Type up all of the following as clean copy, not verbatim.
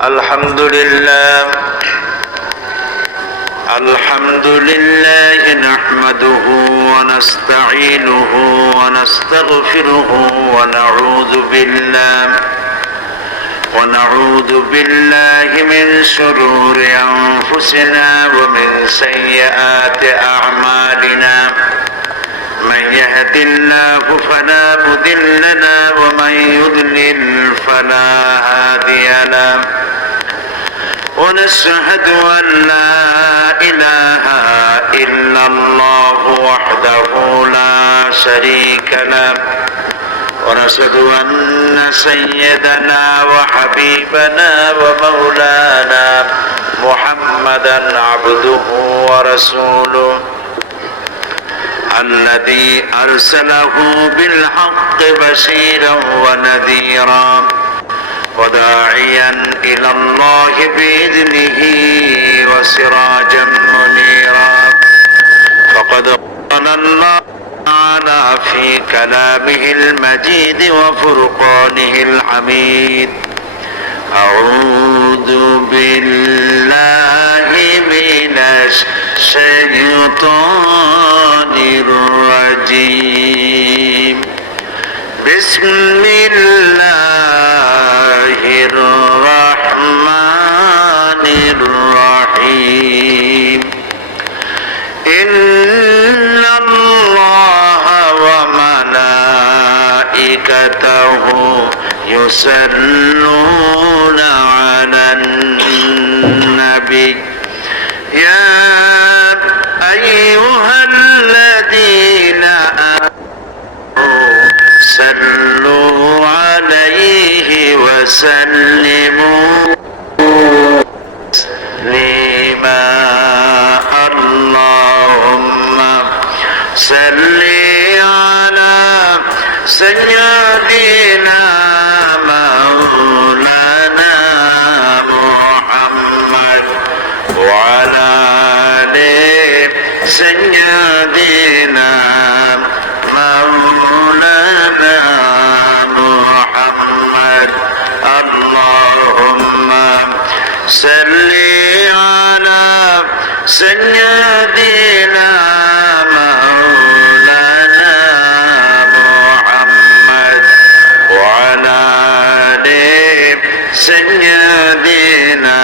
الحمد لله نحمده ونستعينه ونستغفره ونعوذ بالله من شرور أنفسنا ومن سيئات أعمالنا من يهد الله فلا مضل له ومن يضلل فلا هادي له ونشهد أن لا إله إلا الله وحده لا شريك له ونشهد أن سيدنا وحبيبنا ومولانا محمدا عبده ورسوله الذي أرسله بالحق بشيرا ونذيرا وداعيا إلى الله بإذنه وسراجا منيرا فقد قال الله تعالى في كلامه المجيد وفرقانه الحميد أعوذ بالله من الشيطان الرجيم بسم الله الرحمن الرحيم إن الله وملائكته يصلون على النبي يا أيها الذين آمنوا صلوا عليه وسلموا تسليما اللهم صل على سيدنا مولانا محمد وعلى آل سيدنا مولانا محمد اللهم صل على سيدنا مولانا محمد وعلى آل سيدنا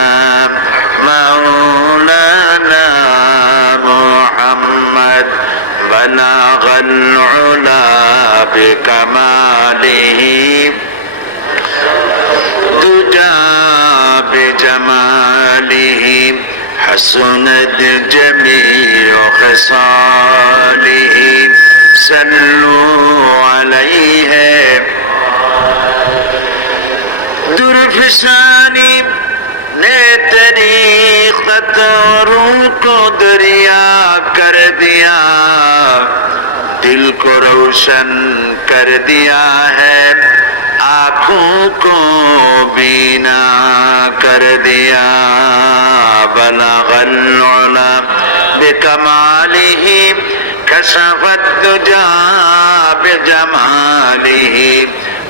مولانا محمد بلغ العلا بكماله دجى بجماله حسنت جميع خصاله صلوا عليه درفشانی نے تیری قطروں کو دریا کر دیا دل کو روشن کر دیا ہے آنکھوں کو بینا کر دیا بلغ العلا بکمالہ کشفت الدجى بجمالہ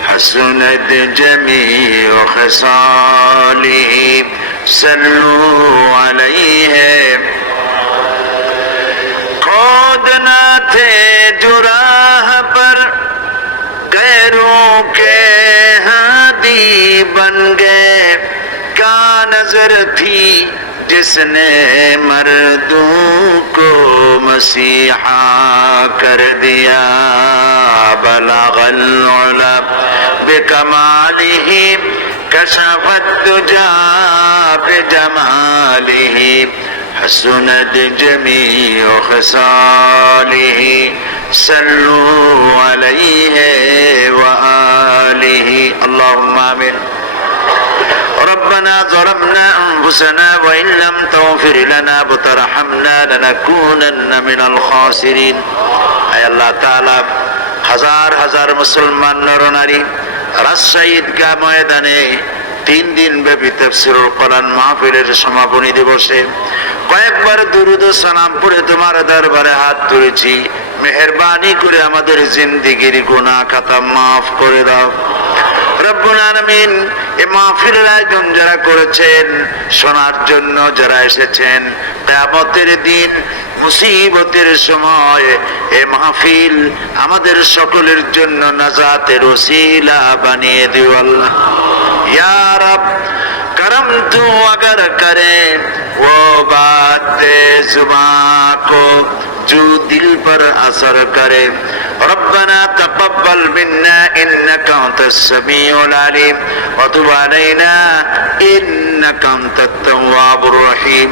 حسنت جميع خصاله صلوا عليه خود نہ تھے جو راہ پر غیروں کے ہادی بن گئے کیا نظر تھی جس نے مردوں کو مسیحا کر دیا بلغ العلا بکمالہ کشفت الدجى بجمالہ حسنت جميع خصاله صلوا عليه وآله اللهم آمين ربنا ظلمنا أنفسنا وإن لم تغفر لنا وترحمنا لنكونن من الخاسرين أي الله تعالى হাজার হাজার মুসলমান নরনারী রাজশাহী ঈদগাহ ময়দানে 3 দিন ব্যাপী তাফসীরুল কোরআন মাহফিলের সমাপনী দিবসে কয়েকবার দুরূদ ও সালাম পড়ে তোমার দরবারে হাত তুলেছি মেহেরবানি করে আমাদের জিন্দেগীর গুনাহ খাতা maaf করে দাও রব্বুল আলামিন এই মাহফিলের আয়োজন যারা করেছেন, শোনার জন্য যারা এসেছেন, কিয়ামতের দিন মুসিবতের সময় এই মাহফিল আমাদের সকলের জন্য নাজাতের ওসিলা বানিয়ে দিও আল্লাহ। ইয়া রব करम तू अगर करे वो बात जुबां को जो दिल पर असर करे। रब्बना तक़ब्बल मिन्ना इन्नका अंतस समीउल अलीम व तुब अलैना इन्नका अंतत तव्वाबुर रहीम।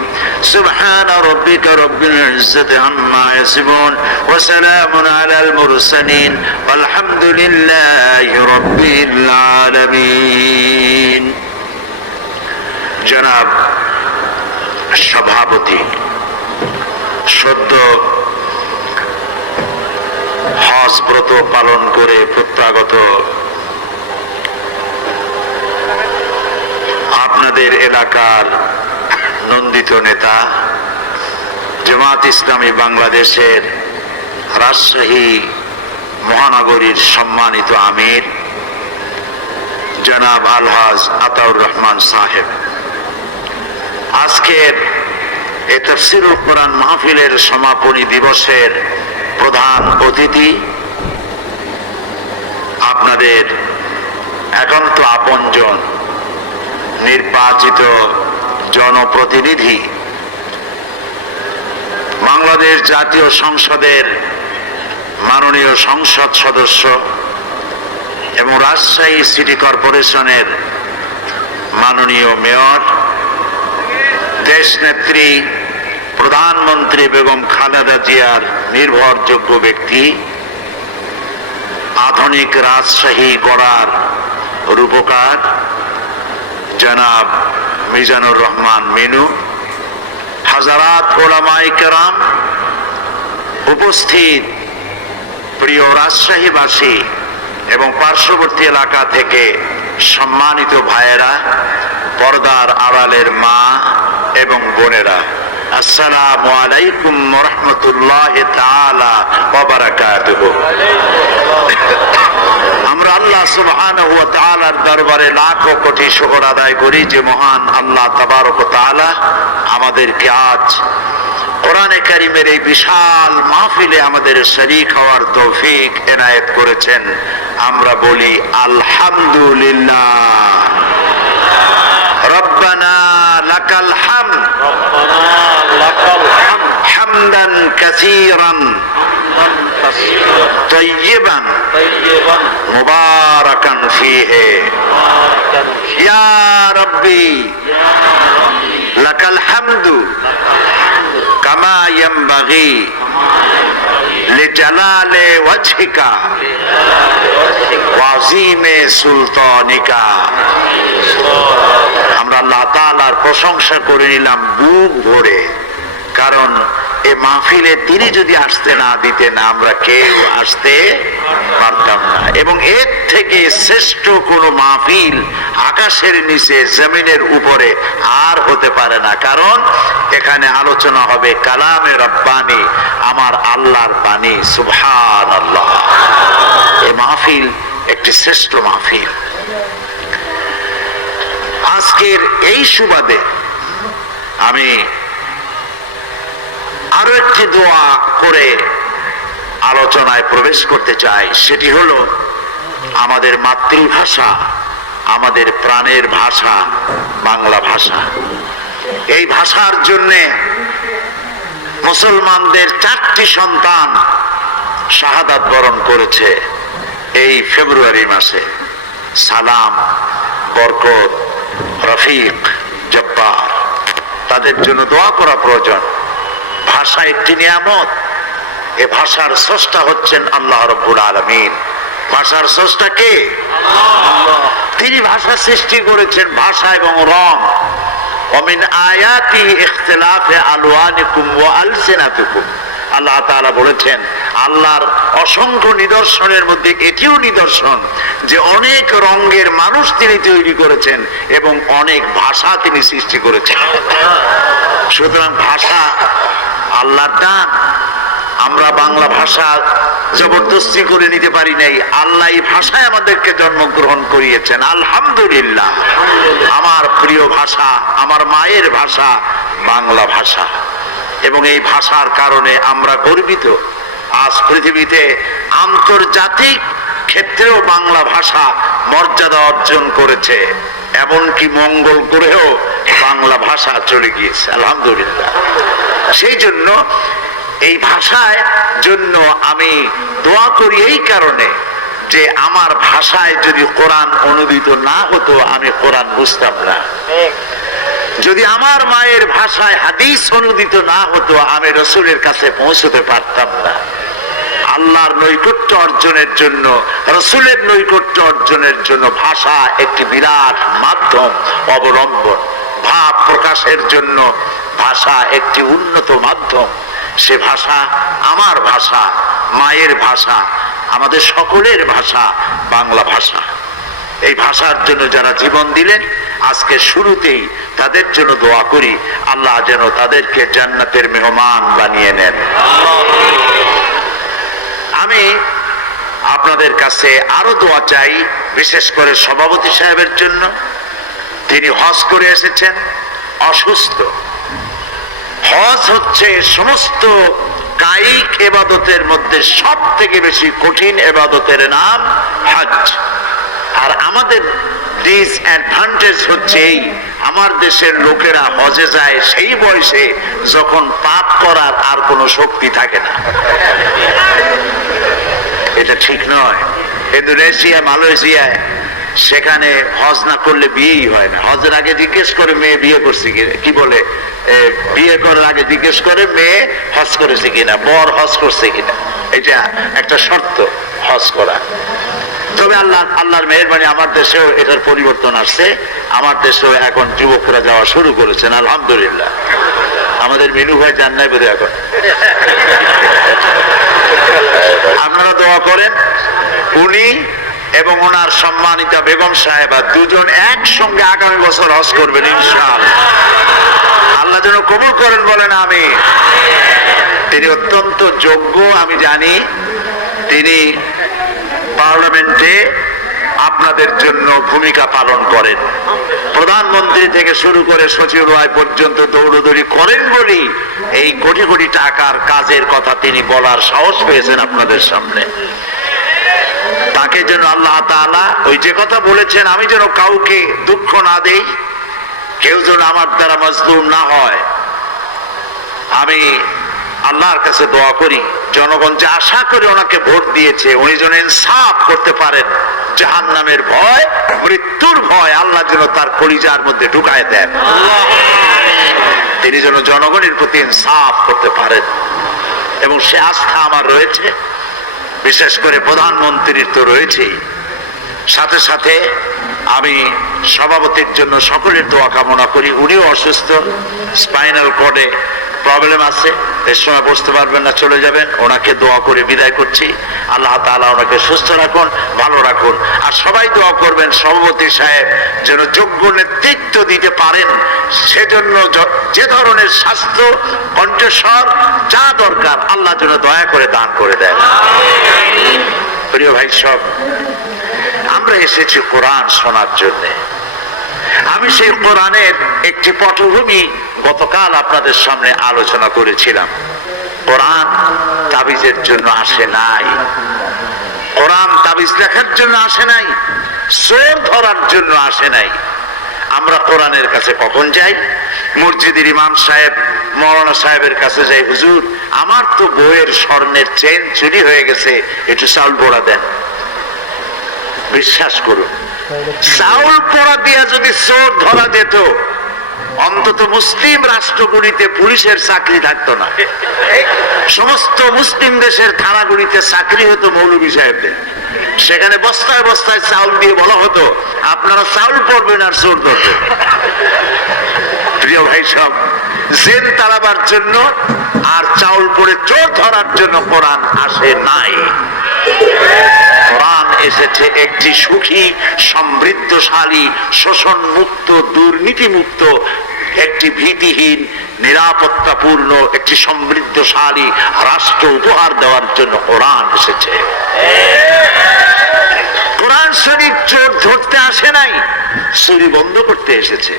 सुब्हान रब्बिका रब्बिल इज्जति अम्मा यसिफून व सलामुन अलल मुरसलीन वल्हम्दुलिल्लाहि रब्बिल आलामीन। জনাব সভাপতি, সদ্য হজ ব্রত পালন করে প্রত্যাগত আপনাদের এলাকার নন্দিত নেতা, জামাত ইসলামী বাংলাদেশের রাজশাহী মহানগরীর সম্মানিত আমির জনাব আলহাজ আতাউর রহমান সাহেব, আজকের এই তাফসীরুল কোরআন মাহফিলের সমাপনী দিবসের প্রধান অতিথি, আপনাদের একান্ত আপনজন, নির্বাচিত জনপ্রতিনিধি, বাংলাদেশ জাতীয় সংসদের মাননীয় সংসদ সদস্য এবং রাজশাহী সিটি কর্পোরেশনের মাননীয় মেয়র, দেশনেত্রী প্রধানমন্ত্রী বেগম খালেদা জিয়ার নির্ভরযোগ্য ব্যক্তি, আধুনিক রাজশাহী গড়ার রূপকার জনাব মিজানুর রহমান মিনু, হাজারাত ওলামায়ে কেরাম, উপস্থিত প্রিয় রাজশাহীবাসী এবং পার্শ্ববর্তী এলাকা থেকে সম্মানিত ভাইয়েরা, পর্দার আড়ালের মা এবং বোনেরা, আসসালামু আলাইকুম ওয়া রাহমাতুল্লাহি তাআলা ওয়া বারাকাতুহু। আমরা আল্লাহ সুবহানাহু ওয়া তাআলার দরবারে লাখো কোটি শুকর আদায় করি যে মহান আল্লাহ তাবারক ওয়া তাআলা আমাদেরকে আজ কোরআনে কারীমের এই বিশাল মাহফিলে আমাদের শরীক হওয়ার তৌফিক এনায়েত করেছেন। আমরা বলি আলহামদুলিল্লাহ। রব্বানা লাকাল হামদ হামদান কাসীরান তাইয়িবান মুবারাকান ফীহি ইয়া রাব্বি লাকাল হামদু কামা ইয়ানবাগি লিজালালি ওয়াজহিকা ওয়া আযীমি সুলতানিকা। আমরা আল্লাহ তাআলার প্রশংসা করে নিলাম বুক ভরে, কারণ এই মাহফিলে তিনি যদি আসতে না দিতেন আমরা কেউ আসতে পারতাম না। এবং এর থেকে শ্রেষ্ঠ কোনো মাহফিল আকাশের নিচে জমিনের উপরে আর হতে পারে না, কারণ এখানে আলোচনা হবে কালামে রব্বানি, আমার আল্লাহর বাণী। সুবহানাল্লাহ। এই মাহফিল একটি শ্রেষ্ঠ মাহফিল। আজকের এই সুবাদে আমি আরো একটি দোয়া করে আলোচনায় প্রবেশ করতে চাই। সেটি হলো আমাদের মাতৃভাষা, আমাদের প্রাণের ভাষা বাংলা ভাষা। এই ভাষার জন্যে মুসলমানদের 4টি সন্তান শাহাদাত বরণ করেছে এই ফেব্রুয়ারি মাসে। সালাম, বরকত, রফিক, জব্বার, তাদের জন্য দোয়া করা প্রয়োজন। ভাষা একটি নিয়ামত। এ ভাষার স্রষ্টা হচ্ছেন আল্লাহ রাব্বুল আলামিন। ভাষার স্রষ্টা কে? আল্লাহ। তিনি ভাষা সৃষ্টি করেছেন, ভাষা এবং রং। ওমিন আয়াতি ইখতিলাফে আলওয়ানিকুম ওয়া আলসিনাতিকুম। আল্লাহ তাআলা বলেছেন, আল্লাহর অসংখ্য নিদর্শনের মধ্যে এটিও নিদর্শন যে অনেক রঙের মানুষ তিনি তৈরি করেছেন এবং অনেক ভাষা তিনি সৃষ্টি করেছেন। সুতরাং ভাষা আল্লাহর দান। আমরা বাংলা ভাষা জবরদস্তি করে নিতে পারি নাই। আল্লাহ এই ভাষায় আমাদেরকে জন্মগ্রহণ করিয়েছেন, আলহামদুলিল্লাহ। আমার প্রিয় ভাষা, আমার মায়ের ভাষা বাংলা ভাষা, এবং এই ভাষার কারণে আমরা গর্বিত। আজ পৃথিবীতে আন্তর্জাতিক ক্ষেত্রেও বাংলা ভাষা মর্যাদা অর্জন করেছে, এমনকি মঙ্গল গ্রহেও বাংলা ভাষা চলে গিয়েছে, আলহামদুলিল্লাহ। সেই জন্য এই ভাষায় জন্য আমি দোয়া করি এই কারণে যে আমার ভাষায় যদি কোরআন অনুদিত না হতো আমি কোরআন বুঝতাম না। যদি আমার মায়ের ভাষায় হাদিস অনুদিত না হতো আমি রাসূলের কাছে পৌঁছতে পারতাম না। আল্লাহর নৈকট্য অর্জনের জন্য, রাসূলের নৈকট্য অর্জনের জন্য ভাষা একটি বিরাট মাধ্যম অবলম্বন। ভাব প্রকাশের জন্য ভাষা একটি উন্নত মাধ্যম। সে ভাষা আমার ভাষা, মায়ের ভাষা, আমাদের সকলের ভাষা বাংলা ভাষা। এই ভাষার জন্য যারা জীবন দিলেন আজকে শুরুতেই তাদের জন্য দোয়া করি, আল্লাহ যেন তাদেরকে জান্নাতের মেহমান বানিয়ে নেন। আমি আপনাদের কাছে আরো দোয়া চাই, বিশেষ করে সভাপতি সাহেবের জন্য। তিনি হজ করে এসেছেন, অসুস্থ। হজ হচ্ছে সমস্ত কায়িক ইবাদতের মধ্যে সব থেকে বেশি কঠিন ইবাদতের নাম হজ। আর আমাদের ডিসঅ্যাডভান্টেজ হচ্ছে এই, আমার দেশের লোকেরা হজে যায় সেই বয়সে যখন পাপ করার আর কোনো শক্তি থাকে না। এটা ঠিক নয়। ইন্দোনেশিয়া, মালয়েশিয়ায় সেখানে হজ না করলে বিয়েই হয় না। হজের আগে জিজ্ঞেস করে মেয়ে বিয়ে করছে কিনা, কি বলে, বিয়ে করার আগে জিজ্ঞেস করে মেয়ে হজ করেছে কিনা, বর হজ করছে কিনা। এটা একটা শর্ত হজ করা। তবে আল্লাহর মেহেরবানি আমার দেশেও এটার পরিবর্তন আসছে। আমার দেশেও এখন যুবকরা যাওয়া শুরু করেছেন, আলহামদুলিল্লাহ। আমাদের মিনু ভাই যান নাই বোধহয় এখন। আপনারা দোয়া করেন উনি এবং ওনার সম্মানিতা বেগম সাহেবা দুজন একসঙ্গে আগামী বছর হজ করবেন ইনশাআল্লাহ। আল্লাহ যেন কবুল করেন, বলেন আমিন। তিনি অত্যন্ত যোগ্য, আমি জানি। তিনি পার্লামেন্টে আপনাদের জন্য ভূমিকা পালন করেন। প্রধানমন্ত্রী থেকে শুরু করে সচিবালয় পর্যন্ত দৌড়দৌড়ি করেন বলি এই কোটি কোটি টাকার কাজের কথা তিনি বলার সাহস পেয়েছেন আপনাদের সামনে। তাকে যেন আল্লাহ তাআলা ওই যে কথা বলেছেন, আমি যেন কাউকে দুঃখ না দেই, কেউ যেন আমার দ্বারা মজলুম না হয়। আমি আল্লাহর কাছে দোয়া করি জনগণ যে আশা করে ওনাকে ভোট দিয়েছে উনি যেন ইনসাফ করতে পারেন। জাহান্নামের ভয়, মৃত্যুর ভয় আল্লাহ যেন তার কলিজার মধ্যে ঢুকায় দেন। তিনি যেন জনগণের প্রতি ইনসাফ করতে পারেন, এবং সে আস্থা আমার রয়েছে। বিশেষ করে প্রধানমন্ত্রীর তো রয়েছেই। সাথে সাথে আমি সভাপতির জন্য সকলের দোয়া কামনা করি। উনিও অসুস্থ, স্পাইনাল কর্ডে প্রবলেম আছে, এর সময় বসতে পারবেন না, চলে যাবেন। ওনাকে দোয়া করে বিদায় করছি। আল্লাহ তাআলা ওনাকে সুস্থ রাখুন, ভালো রাখুন। আর সবাই দোয়া করবেন সভাপতি সাহেব যেন যোগ্য নেতৃত্ব দিতে পারেন। সেজন্য যে ধরনের স্বাস্থ্য, কণ্ঠস্বর যা দরকার আল্লাহ যেন দয়া করে দান করে দেন। প্রিয় ভাই সব, আমরা এসেছি কোরআন শোনার জন্যে। আমি সেই কোরআনের একটি পটভূমি গতকাল আপনাদের সামনে আলোচনা করেছিলাম। কোরআন তাবিজের জন্য আসে নাই, কোরআন তাবিজ লেখার জন্য আসে নাই, চোর ধরার জন্য আসে নাই। আমরা কোরআনের কাছে কখন যাই? মসজিদের ইমাম সাহেব, মৌলানা সাহেবের কাছে যাই, হুজুর আমার তো বইয়ের স্বর্ণের চেন চুরি হয়ে গেছে, একটু চাউল পোড়া দেন। বিশ্বাস করুন, চাউল পোড়া দিয়া যদি চোর ধরা যেত অন্তত মুসলিম রাষ্ট্রগুলিতে পুলিশের চাকরি থাকতো না। সমস্ত মুসলিম দেশের থানাগুলিতে চাকরি হতো মৌলভী সাহেবদের। সেখানে বস্তায় বস্তায় চাউল দিয়ে বলা হতো আপনারা চাউল পড়বেন আর চোর ধরবেন। প্রিয় ভাই সব, জেল তাড়াবার জন্য আর চাউল পড়ে চোর ধরার জন্য কোরআন আসে নাই। কোরআন এসেছে একটি সুখী, সমৃদ্ধশালী, শোষণ মুক্ত, দুর্নীতি মুক্ত একটি ভীতিহীন, নিরাপত্তাপূর্ণ, একটি সমৃদ্ধশালী রাষ্ট্র উপহার দেওয়ার জন্য কোরআন এসেছে। কোরআন শরীফ চোর ধরতে আসে নাই, চুরি বন্ধ করতে এসেছে।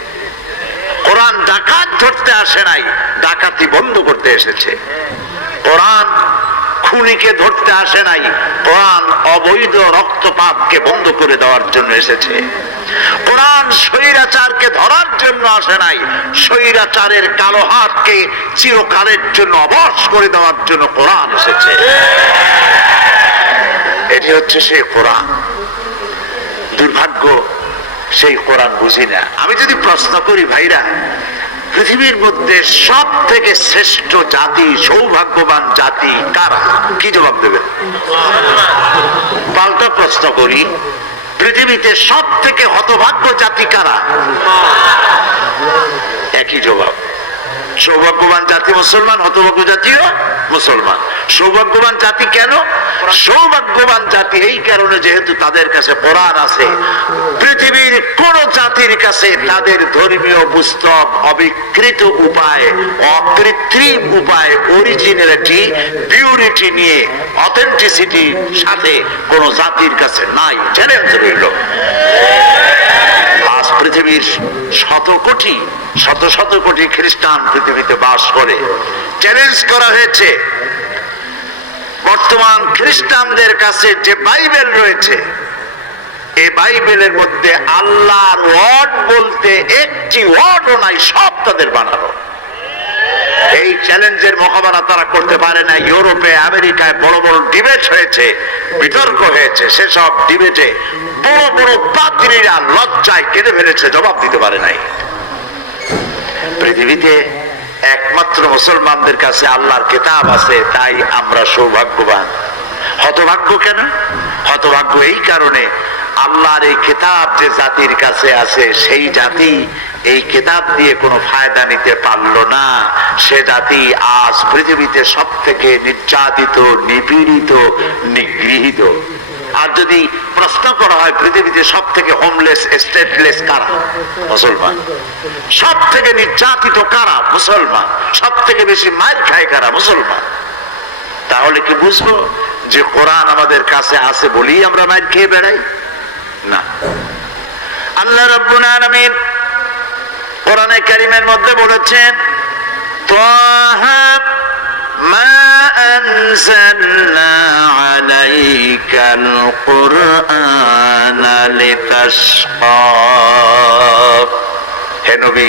কোরআন ডাকাত ধরতে আসে নাই, ডাকাতি বন্ধ করতে এসেছে। কোরআন খুনিকে ধরতে আসে নাই, কোরআন অবৈধ রক্তপাতকে বন্ধ করে দেওয়ার জন্য এসেছে। কোরআন স্বৈরাচারকে ধরার জন্য আসে নাই, স্বৈরাচারের কালো হাতকে চিরকালের জন্য অবশ করে দেওয়ার জন্য কোরআন এসেছে। এটি হচ্ছে সেই কোরআন। দুর্ভাগ্য, সেই কোরআন বুঝি না। আমি যদি প্রশ্ন করি, ভাইরা, পৃথিবীর মধ্যে সব থেকে শ্রেষ্ঠ জাতি, সৌভাগ্যবান জাতি কারা? কি জবাব দেবেন? পাল্টা প্রশ্ন করি, পৃথিবীতে সব থেকে হতভাগ্য জাতি কারা? একই জবাব। সৌভাগ্যবান জাতি মুসলমান, হতভাগ্য জাতিও মুসলমান। সৌভাগ্যবান জাতি কেন? সৌভাগ্যবান জাতি এই কারণে, যেহেতু তাদের কাছে কোরআন আছে। পৃথিবীর কোন জাতির কাছে তাদের ধর্মীয় পুস্তক অবিকৃত উপায়, অকৃত্রিম উপায়, অরিজিনালিটি, পিউরিটি নিয়ে, অথেন্টিসিটির সাথে কোন জাতির কাছে নাই। চ্যালেঞ্জ রইল। আজ পৃথিবীর শত কোটি খ্রিস্টান পৃথিবীতে বাস করে। চ্যালেঞ্জ করা হয়েছে, বর্তমান খ্রিস্টানদের কাছে যে বাইবেল রয়েছে, এই বাইবেলের মধ্যে আল্লাহর ওয়ার্ড বলতে একটি ওয়ার্ডও নাই, সব তাদের বানানো। এই চ্যালেঞ্জের মোকাবেলা তারা করতে পারে না। ইউরোপে, আমেরিকায় বড় বড় ডিবেট হয়েছে, বিতর্ক হয়েছে। সেসব ডিবেটে বড় বড় পাদ্রীরা লজ্জায় কেঁদে ফেলেছে, জবাব দিতে পারে নাই। পৃথিবীতে একমাত্র মুসলমানদের কাছে আল্লাহর কিতাব আছে, তাই আমরা সৌভাগ্যবান। হতভাগ্য কেন? হতভাগ্য এই কারণে, আল্লাহর এই কিতাব যে জাতির কাছে আছে, সেই জাতি এই কিতাব দিয়ে কোনো ফায়দা নিতে পারলো না। সে জাতি আজ পৃথিবীতে সব থেকে নির্যাতিত, নিপীড়িত, নিগৃহীত। আর যদি প্রশ্ন করা হয়, পৃথিবীতে সব থেকে হোমলেস, স্টেটলেস কারা? মুসলমান। সব থেকে নির্যাতিত কারা? মুসলমান। সব থেকে বেশি মার খায় কারা? মুসলমান। তাহলে কি বুঝবো যে কোরআন আমাদের কাছে আছে বলেই আমরা মার খেয়ে বেড়াই? না। আল্লাহ রাব্বুল আলামিন কোরআনে কারীমের মধ্যে বলেছেন, তাহা মা আনজালনা আলাইকাল কুরআনা লিতাশকা। হে নবী,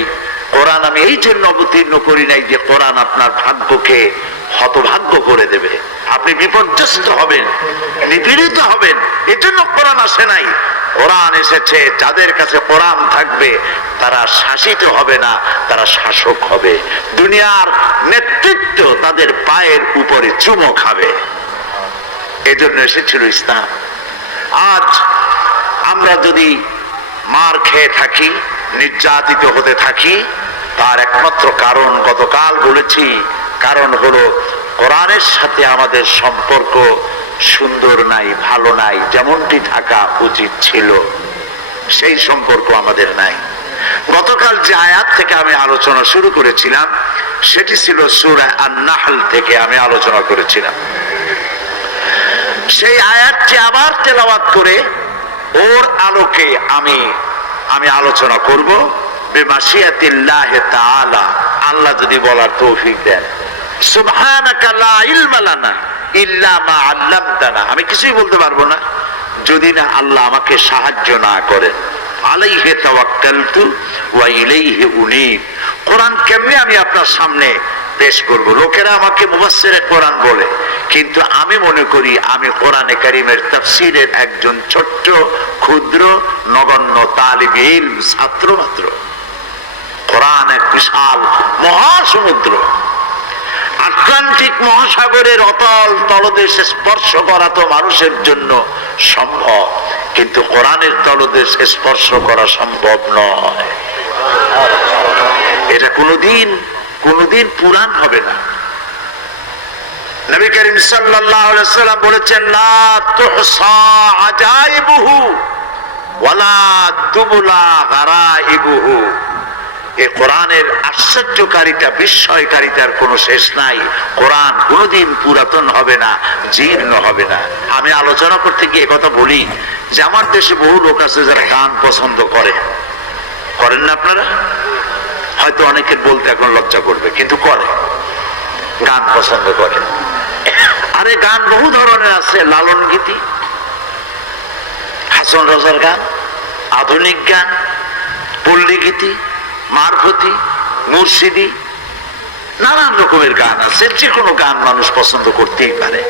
কোরআন আমি এই জন্য অবতীর্ণ করি নাই যে কোরআন আপনার ভাগ্যকে হতভাগ্য করে দেবে, আপনি বিপর্যস্ত হবেন, নিপীড়িত হবেন, এজন্য কোরআন আসে নাই। কোরআন এসেছে যাদের কাছে কোরআন থাকবে তারা শাসিত হবে না, তারা শাসক হবে। দুনিয়ার নেতৃত্ব তাদের পায়ের উপরে চুমো খাবে। এজন্য এসেছিল ইসলাম। আজ আমরা যদি মার খেয়ে থাকি, নির্যাতিত হতে থাকি, তার একমাত্র কারণ গতকাল বলেছি, কারণ হলো কোরআনের সাথে আমাদের সম্পর্ক সুন্দর নাই, ভালো নাই, যেমনটি থাকা উচিত ছিল সেই সম্পর্ক আমাদের নাই। গতকাল যে আয়াত থেকে আমি আলোচনা শুরু করেছিলাম সেটি ছিল সূরা আন-নাহল থেকে আমি আলোচনা করেছিলাম। সেই আয়াতটি আবার তেলাওয়াত করে ওর আলোকে আমি আলোচনা করব বিমাশিয়াতিল্লাহি তাআলা, আল্লাহ যদি বলার তৌফিক দেন। সুবহানাকা লা ইলমা লানা ইল্লা মা আল্লামতানা, আমি কিছুই বলতে পারবো না যদি না আল্লাহ আমাকে সাহায্য না করেন। আলাইহি তাওয়াক্কালতু ওয়া ইলাইহি উনীব। কোরআন কেমনে আমি আপনার সামনে পেশ করব? লোকেরা আমাকে মুফাসসিরে কোরআন বলে, কিন্তু আমি মনে করি আমি কোরআনে কারীমের তাফসীরের একজন ছোট্ট ক্ষুদ্র নগণ্য তালিবে ইলম, ছাত্র মাত্র। কোরআন এক বিশাল মহাসমুদ্র, আটলান্টিক মহাসাগরের অতল তলদেশ স্পর্শ করা তো মানুষের জন্য সম্ভব, কিন্তু কোরআনের তলদেশ স্পর্শ করা সম্ভব নয়। এটা কোনোদিন পুরাণ হবে না। নবী করিম সাল্লাল্লাহু আলাইহি ওয়াসাল্লাম বলেছেন, লা তুহসা আজাইবুহু ওয়ালা তুবলা গারাইবুহু। এই কোরআনের আশ্চর্যকারিতা, বিস্ময়কারিতার কোনো শেষ নাই। কোরআন কোনোদিন পুরাতন হবে না, জীর্ণ হবে না। আমি আলোচনা করতে গিয়ে কথা বলি যে আমার দেশে বহু লোক আছে যারা গান পছন্দ করেন না আপনারা? হয়তো অনেকের বলতে এখন লজ্জা করবে, কিন্তু করে, গান পছন্দ করে। আরে গান বহু ধরনের আছে, লালন গীতি, হাসন রাজার গান, আধুনিক গান, পল্লী গীতি, মারফতি, মুর্শিদি, নানান রকমের গান আছে। যে কোনো গান মানুষ পছন্দ করতেই পারে।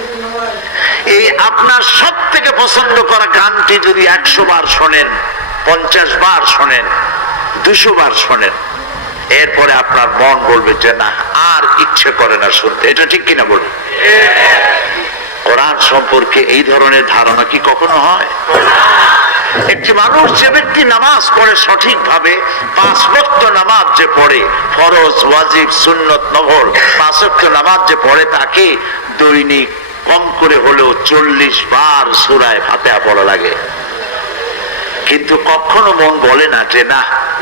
এই আপনার সব থেকে পছন্দ করা গানটি যদি 100 বার শোনেন, 50 বার শোনেন, 200 বার শোনেন, এরপরে আপনার মন বলবে যে না, আর ইচ্ছে করে না শুনতে। এটা ঠিক কিনা বলুন? কোরআন সম্পর্কে এই ধরনের ধারণা কি কখনো হয়? একটি মানুষ, যে ব্যক্তি নামাজ পড়ে সঠিকভাবে, 5 ওয়াক্ত নামাজ যে পড়ে, ফরজ, ওয়াজিব, সুন্নত, নফল 5 ওয়াক্ত নামাজ যে পড়ে, তাকে দৈনিক কম করে হলেও 40 বার সূরা ফাতিহা পড়া লাগে। কিন্তু কখনো মন বলে না যে না,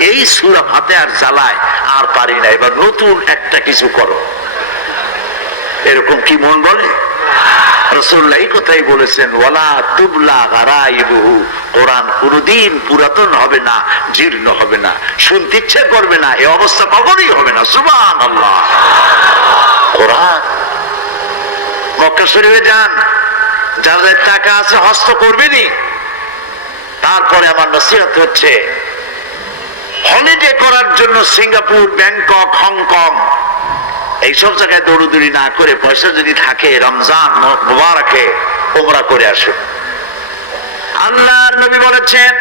এই সূরা ফাতিহার জ্বালায় আর পারি না, এবার নতুন একটা কিছু করো। এরকম কি মন বলে? রাসূলুল্লাহ এই কথাই বলেছেন, ওয়ালা তুবলা গারাইবুহু, কোরআন কোনদিন পুরাতন হবে না, জীর্ণ হবে না, শুনতে ইচ্ছে করবে না, এই অবস্থা কখনোই হবে না। সুবহানাল্লাহ। কোরআন, মক্কা শরীফে যান, যাদের টাকা আছে হস্ত করবেনই। তারপরে আমার নসিহত হচ্ছে, হলিডে করার জন্য সিঙ্গাপুর, ব্যাংকক, হংকং এইসব জায়গায় দৌড়ুদৌড়ি না করে, পয়সা যদি থাকে রমজান মুবারকে উমরা করে আসুন। আল্লাহর নবী বলেছেন,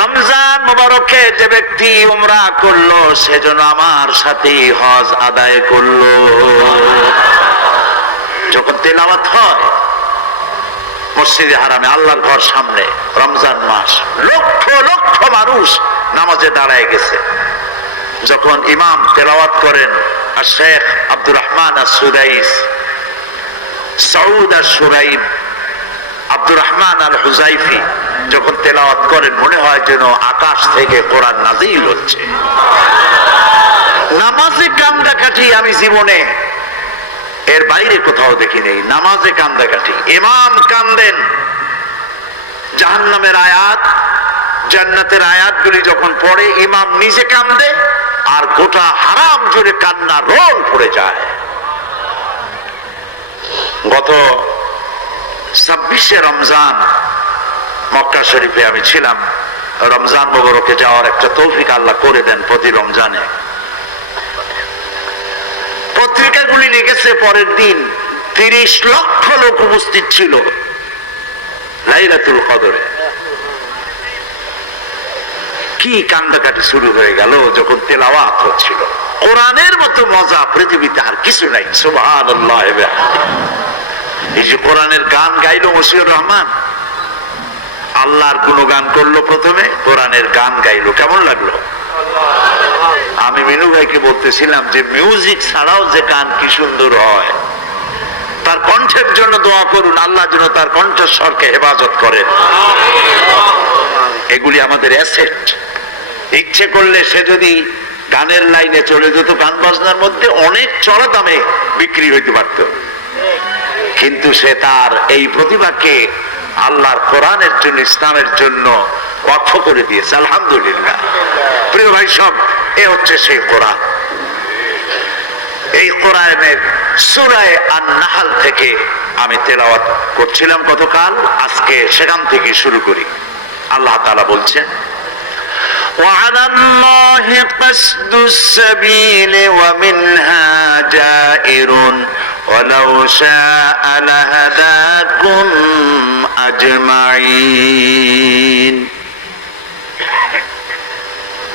রমজান মুবারকে যে ব্যক্তি উমরা করলো, সেজন্য আমার সাথে হজ আদায় করলো। যখন তেলাওয়াত হয় মসজিদে হারামে, আল্লাহর ঘর সামনে, রমজান মাস, লক্ষ লক্ষ মানুষ নামাজে দাঁড়ায় গেছে। যখন ইমাম তেলাওয়াত করেন, আর শেখ আব্দুর রহমান আস-সুদাইস, সৌদ আস-সুরাইব, আব্দুর রহমান আল হুজাইফি যখন তেলাওয়াত করেন, মনে হয় যেন আকাশ থেকে কোরআন নাযিল হচ্ছে। নামাজে কান্দাকাটি আমি জীবনে এর বাইরে কোথাও দেখি নেই। নামাজে কান্দাকাটি, ইমাম কান্দেন, জাহান্নামের আয়াত, জান্নাতের আয়াতগুলি যখন পড়ে, ইমাম নিজে কান্দে, আর গোটা হারাম জুড়ে কান্না রোল পড়ে যায়। গত 26শে রমজান মক্কা শরীফে আমি ছিলাম। রমজান মুবারকে যাওয়ার একটা তৌফিক আল্লাহ করে দেন প্রতি রমজানে। পত্রিকাগুলি লিখেছে পরের দিন 30 লক্ষ লোক উপস্থিত ছিল লাইলাতুল কদরে। কি কান্দাকাটি শুরু হয়ে গেল যখন তেলাওয়াত হচ্ছিল। কোরআনের মতো মজা পৃথিবীতে আর কিছু নাই। সুবহানাল্লাহ। এই যে কোরআনের গান গাইলো মশিউর রহমান, আল্লাহর গুণগান করলো, প্রথমে কোরআনের গান গাইলো, কেমন লাগলো? আমি মিনু ভাইকে বলতেছিলাম যে মিউজিক ছাড়াও যে গান কি সুন্দর হয়। তার কণ্ঠের জন্য দোয়া করুন, আল্লাহ যেন তার কণ্ঠস্বরকে হেফাজত করেন। এগুলি আমাদের অ্যাসেট। ইচ্ছে করলে সে যদি গানের লাইনে চলে যেত, গান বাজনার মধ্যে অনেক চড়া দামে বিক্রি হইতে পারত, কিন্তু সে তার এই প্রতিভাকে আল্লাহর কোরআনের জন্য, ইসলামের জন্য ওয়াকফ করে দিয়েছে। আলহামদুলিল্লাহ। প্রিয় ভাই সব, এ হচ্ছে সেই কোরআন। এই কোরআনের সূরা আন-নাহল থেকে আমি তেলাওয়াত করছিলাম গতকাল, আজকে সেখান থেকে শুরু করি। আল্লাহ তাআলা বলছেন, وعلى الله قصد السبيل ومنها جائر ولو شاء لهداكم أجمعين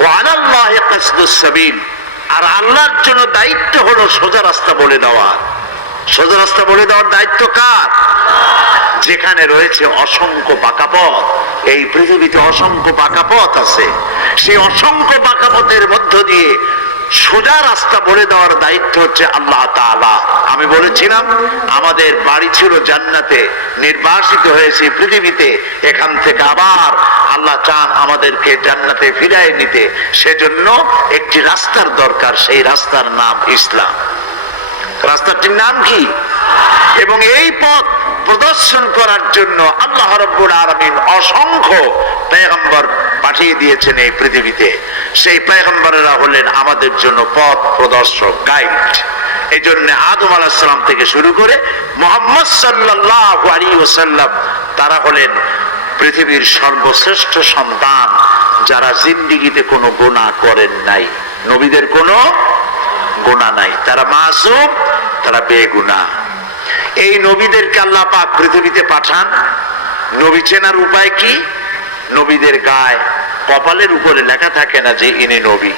وعلى الله قصد السبيل। আর আল্লাহর জন্য দায়িত্ব হলো সোজা রাস্তা বলে দেওয়া। সোজা রাস্তা বলে দেওয়ার দায়িত্ব কার? যেখানে রয়েছে অসংখ্য বাঁকা পথ, এই পৃথিবীতে অসংখ্য বাঁকা পথ আছে, সেই অসংখ্য বাঁকা পথের মধ্য দিয়ে সোজা রাস্তা বলে দেওয়ার দায়িত্ব হচ্ছে আল্লাহ তাআলা। আমি বলেছিলাম আমাদের বাড়ি ছিল জান্নাতে, নির্বাসিত হয়েছে পৃথিবীতে, এখান থেকে আবার আল্লাহ চান আমাদেরকে জান্নাতে ফিরিয়ে নিতে, সেজন্য একটি রাস্তার দরকার, সেই রাস্তার নাম ইসলাম। রাস্তাটির নাম কি? এবং এই পথ প্রদর্শন করার জন্য আল্লাহ রাব্বুল আলামিন অসংখ্য পয়গম্বর পাঠিয়ে দিয়েছেন এই পৃথিবীতে। সেই পয়গম্বরেরা হলেন আমাদের জন্য পথ প্রদর্শক, গাইড। এই জন্য আদম আলাইহিস সালাম থেকে শুরু করে মুহাম্মদ সাল্লাল্লাহু আলাইহি ওয়াসাল্লাম, তারা হলেন পৃথিবীর সর্বশ্রেষ্ঠ সন্তান যারা জিন্দেগিতে কোনো গুনাহ করেন নাই। নবীদের কোনো গুনাহ নাই, তারা মাসুম, তারা বেগুনাহ। এই নবীদেরকে আল্লাহ পাক পৃথিবীতে পাঠান। নবী চেনার উপায় কি? নবীদের গায়ে কপালের উপরে লেখা থাকে না যে ইনি নবী।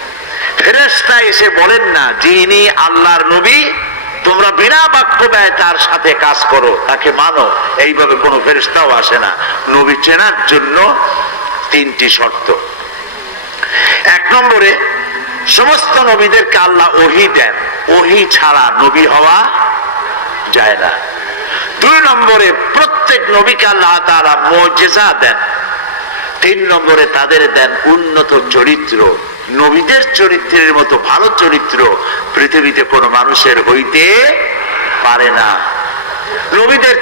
ফেরেশতা এসে বলেন না যে ইনি আল্লাহর নবী, তোমরা বিনা বাক্য ব্যয় তার সাথে কাজ করো, তাকে মানো, এইভাবে কোনো ফেরেশতাও আসে না। নবী চেনার জন্য তিনটি শর্ত। এক নম্বরে সমস্ত নবীদেরকে আল্লাহ ওহী দেন, ওহী ছাড়া নবী হওয়া যায় না। দুই নম্বরে প্রত্যেক নবীকে আল্লাহ তাআলা মুজিজা দেন। তিন নম্বরে তাদের দেন উন্নত চরিত্র। নবীদের চরিত্রের মতো ভালো চরিত্র পৃথিবীতে কোনো মানুষের হইতে পারে না। নবীদের,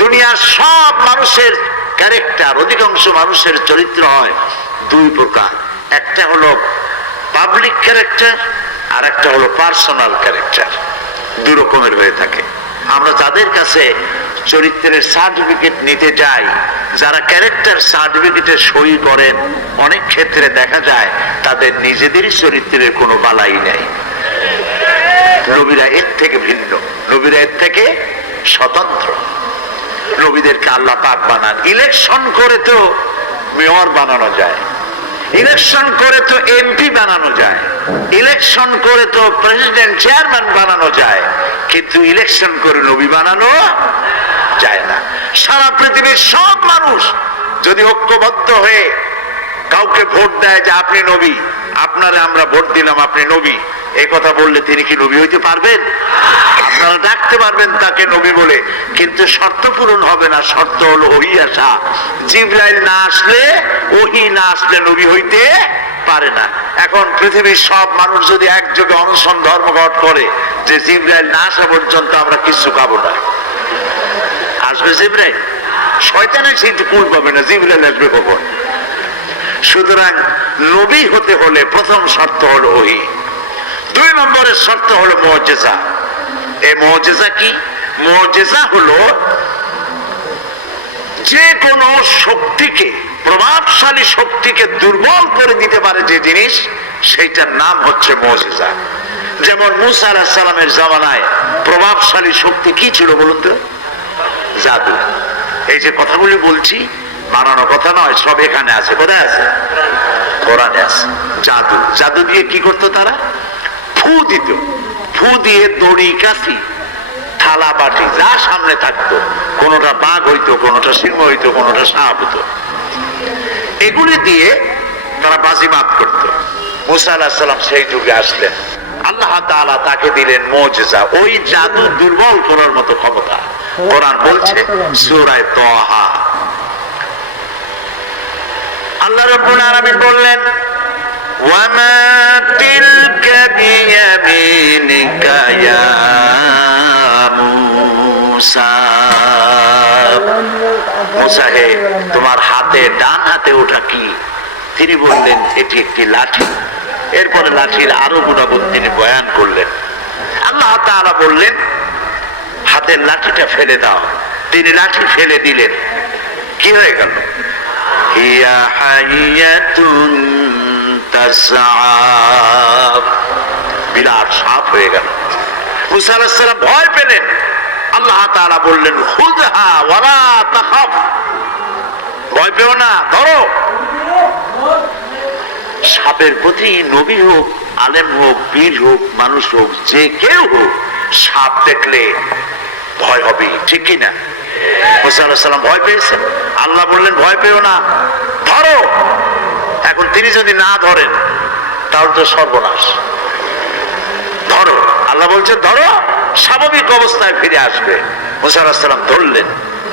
দুনিয়ার সব মানুষের ক্যারেক্টার, অধিকাংশ মানুষের চরিত্র হয় দুই প্রকার। একটা হলো পাবলিক ক্যারেক্টার, আর একটা হলো পার্সোনাল ক্যারেক্টার। দুই রকমের হয়ে থাকে। আমরা যাদের কাছে চরিত্রের সার্টিফিকেট নিতে যাই, যারা ক্যারেক্টার সার্টিফিকেটে সই করেন, অনেক ক্ষেত্রে দেখা যায় তাদের নিজেদেরই চরিত্রের কোনো বালাই নেই। নবীরা এর থেকে ভিন্ন, নবীরা এর থেকে স্বতন্ত্র। নবীদেরকে আল্লাহ পাক বানান। ইলেকশন করে তো মেয়র বানানো যায়, ইলেকশন করে তো এমপি বানানো যায়, ইলেকশন করে তো প্রেসিডেন্ট, চেয়ারম্যান বানানো যায়, কিন্তু ইলেকশন করে নবী বানানো যায় না। সারা পৃথিবীর সব মানুষ যদি ঐক্যবদ্ধ হয়ে কাউকে ভোট দেয় যে আপনি নবী, আপনারে আমরা ভোট দিলাম, আপনি নবী, এই কথা বললে তিনি কি নবী হইতে পারবেন? আপনারা ডাকতে পারবেন তাকে নবী বলে, কিন্তু শর্ত পূরণ হবে না। শর্ত হলো ওহী আসা। জিবরাইল না আসলে, ওহী না আসলে নবী হইতে পারে না। এখন পৃথিবীর সব মানুষ যদি একযোগে অনশন ধর্মঘট করে যে জিবরাইল না আসা পর্যন্ত আমরা কিছু খাবো না, আসবে জিবরাইল? শয়তানের সেই কুল পাবে না, জিবরাইল আসবে কখন? সুতরাং নবী হতে হলে প্রথম শর্ত হলো ওহী। দুই নম্বরের শর্ত হলো মুজিজা। এই মুজিজা কি? মুজিজা হলো যে কোনো শক্তিকে, প্রভাবশালী শক্তিকে দুর্বল করে দিতে পারে যে জিনিস, সেইটার নাম হচ্ছে মুজিজা। যেমন মুসা আলাইহিস সালামের জামানায় প্রভাবশালী শক্তি কি ছিল বলুন তো? জাদু। এই যে কথাগুলি বলছি বানানো কথা নয়, সব এখানে আছে। কোথায় আছে? কোরআনে আছে। জাদু। জাদু দিয়ে কি করতো তারা? ফু দিত। ফু দিয়ে দড়ি, কাশি, থালা, বাটি যা সামনে থাকতো, কোনোটা বাঘ হইতো, কোনোটা সিংহ হইতো, কোনোটা সাপ হতো, এগুলি দিয়ে তারা বাজিমাত করত। মুসা আলাইহিস সালাম সেই যুগে আসলেন, আল্লাহ তাআলা তাকে দিলেন মুজিজা, ওই জাদু দুর্বল করার মতো ক্ষমতা। কোরআন বলছে সূরা তাহা, আল্লাহ রাব্বুল আলামিন বললেন ওয়ামা তিলকা বিয়ামিনিকা ইয়া মুসা। মুসা হে, তোমার হাতে, ডান হাতে ওটা কি? তিনি বললেন এটি একটি লাঠি। এরপরে লাঠির আরো গুণাগুণ তিনি বয়ান করলেন। আল্লাহ তাআলা বললেন হাতের লাঠিটা ফেলে দাও। তিনি লাঠি ফেলে দিলেন। কি হয়ে গেল? হিয়া হাইয়াতুন তাসআ, বিরাট সাপ হয়ে গেল। মুসা আলাইহিস সালাম ভয় পেলেন। আল্লাহ তাআলা বললেন খুযহা ওয়ালা তাখাফ, ভয় পেও না, ধরো। সাপের প্রতি নবী হোক, আলেম হোক, বীর হোক, মানুষ হোক, যে কেউ হোক, সাপ দেখলে ভয় হবে, ঠিক কিনা? মুসা আলাইহিস সালাম ভয় পেয়েছেন। আল্লাহ বললেন ভয় পেও না, ধরো। এখন তিনি যদি না ধরেন তাহলে তো সর্বনাশ। বলছে ধরো, স্বাভাবিক অবস্থায় ফিরে আসবে। মুসা আলাইহিস সালাম ধরলেন,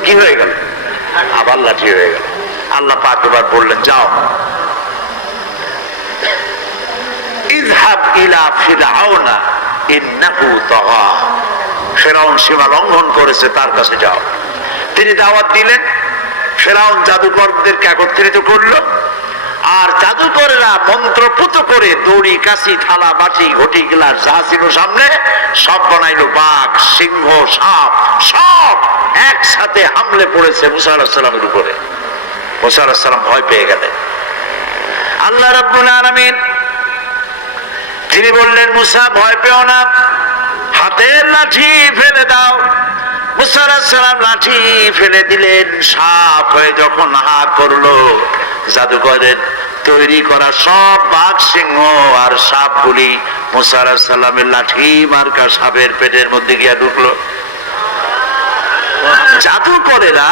কি হয়ে গেল? আবার লাঠি হয়ে গেল। আল্লাহ পাক এবার বললেন, যাও, ইযহাব ইলা ফিরআউনা ইন্নাহু তাগা, ফিরআউন সীমা লঙ্ঘন করেছে, তার কাছে যাও। তিনি দাওয়াত দিলেন। ফিরআউন জাদুকরদেরকে একত্রিত করলো, আর জাদুকরেরা মন্ত্রপুত করে দড়ি, কাশি, থালা, বাটি, ঘটি, গ্লাস যা ছিল সামনে সব বানাইলো বাঘ, সিংহ, সাপ, সব একসাথে হামলে পড়েছে মুসা আলাইহিস সালামের উপরে। মুসা আলাইহিস সালাম ভয় পেয়ে গেলেন। আল্লাহ রাব্বুল আলামিন তিনি বললেন, মুসা ভয় পেও না, হাতের লাঠি ফেলে দাও। মুসা আলাইহিস সালাম লাঠি ফেলে দিলেন। সাপ হয়ে যখন হা করলো, জাদুকরের তৈরি করা সব বাঘ, সিংহ আর সাপগুলি মুসা আলাইহিস সালামের লাঠি মার্কা সাপের পেটের মধ্যে গিয়ে ঢুকলো। জাদুকরেরা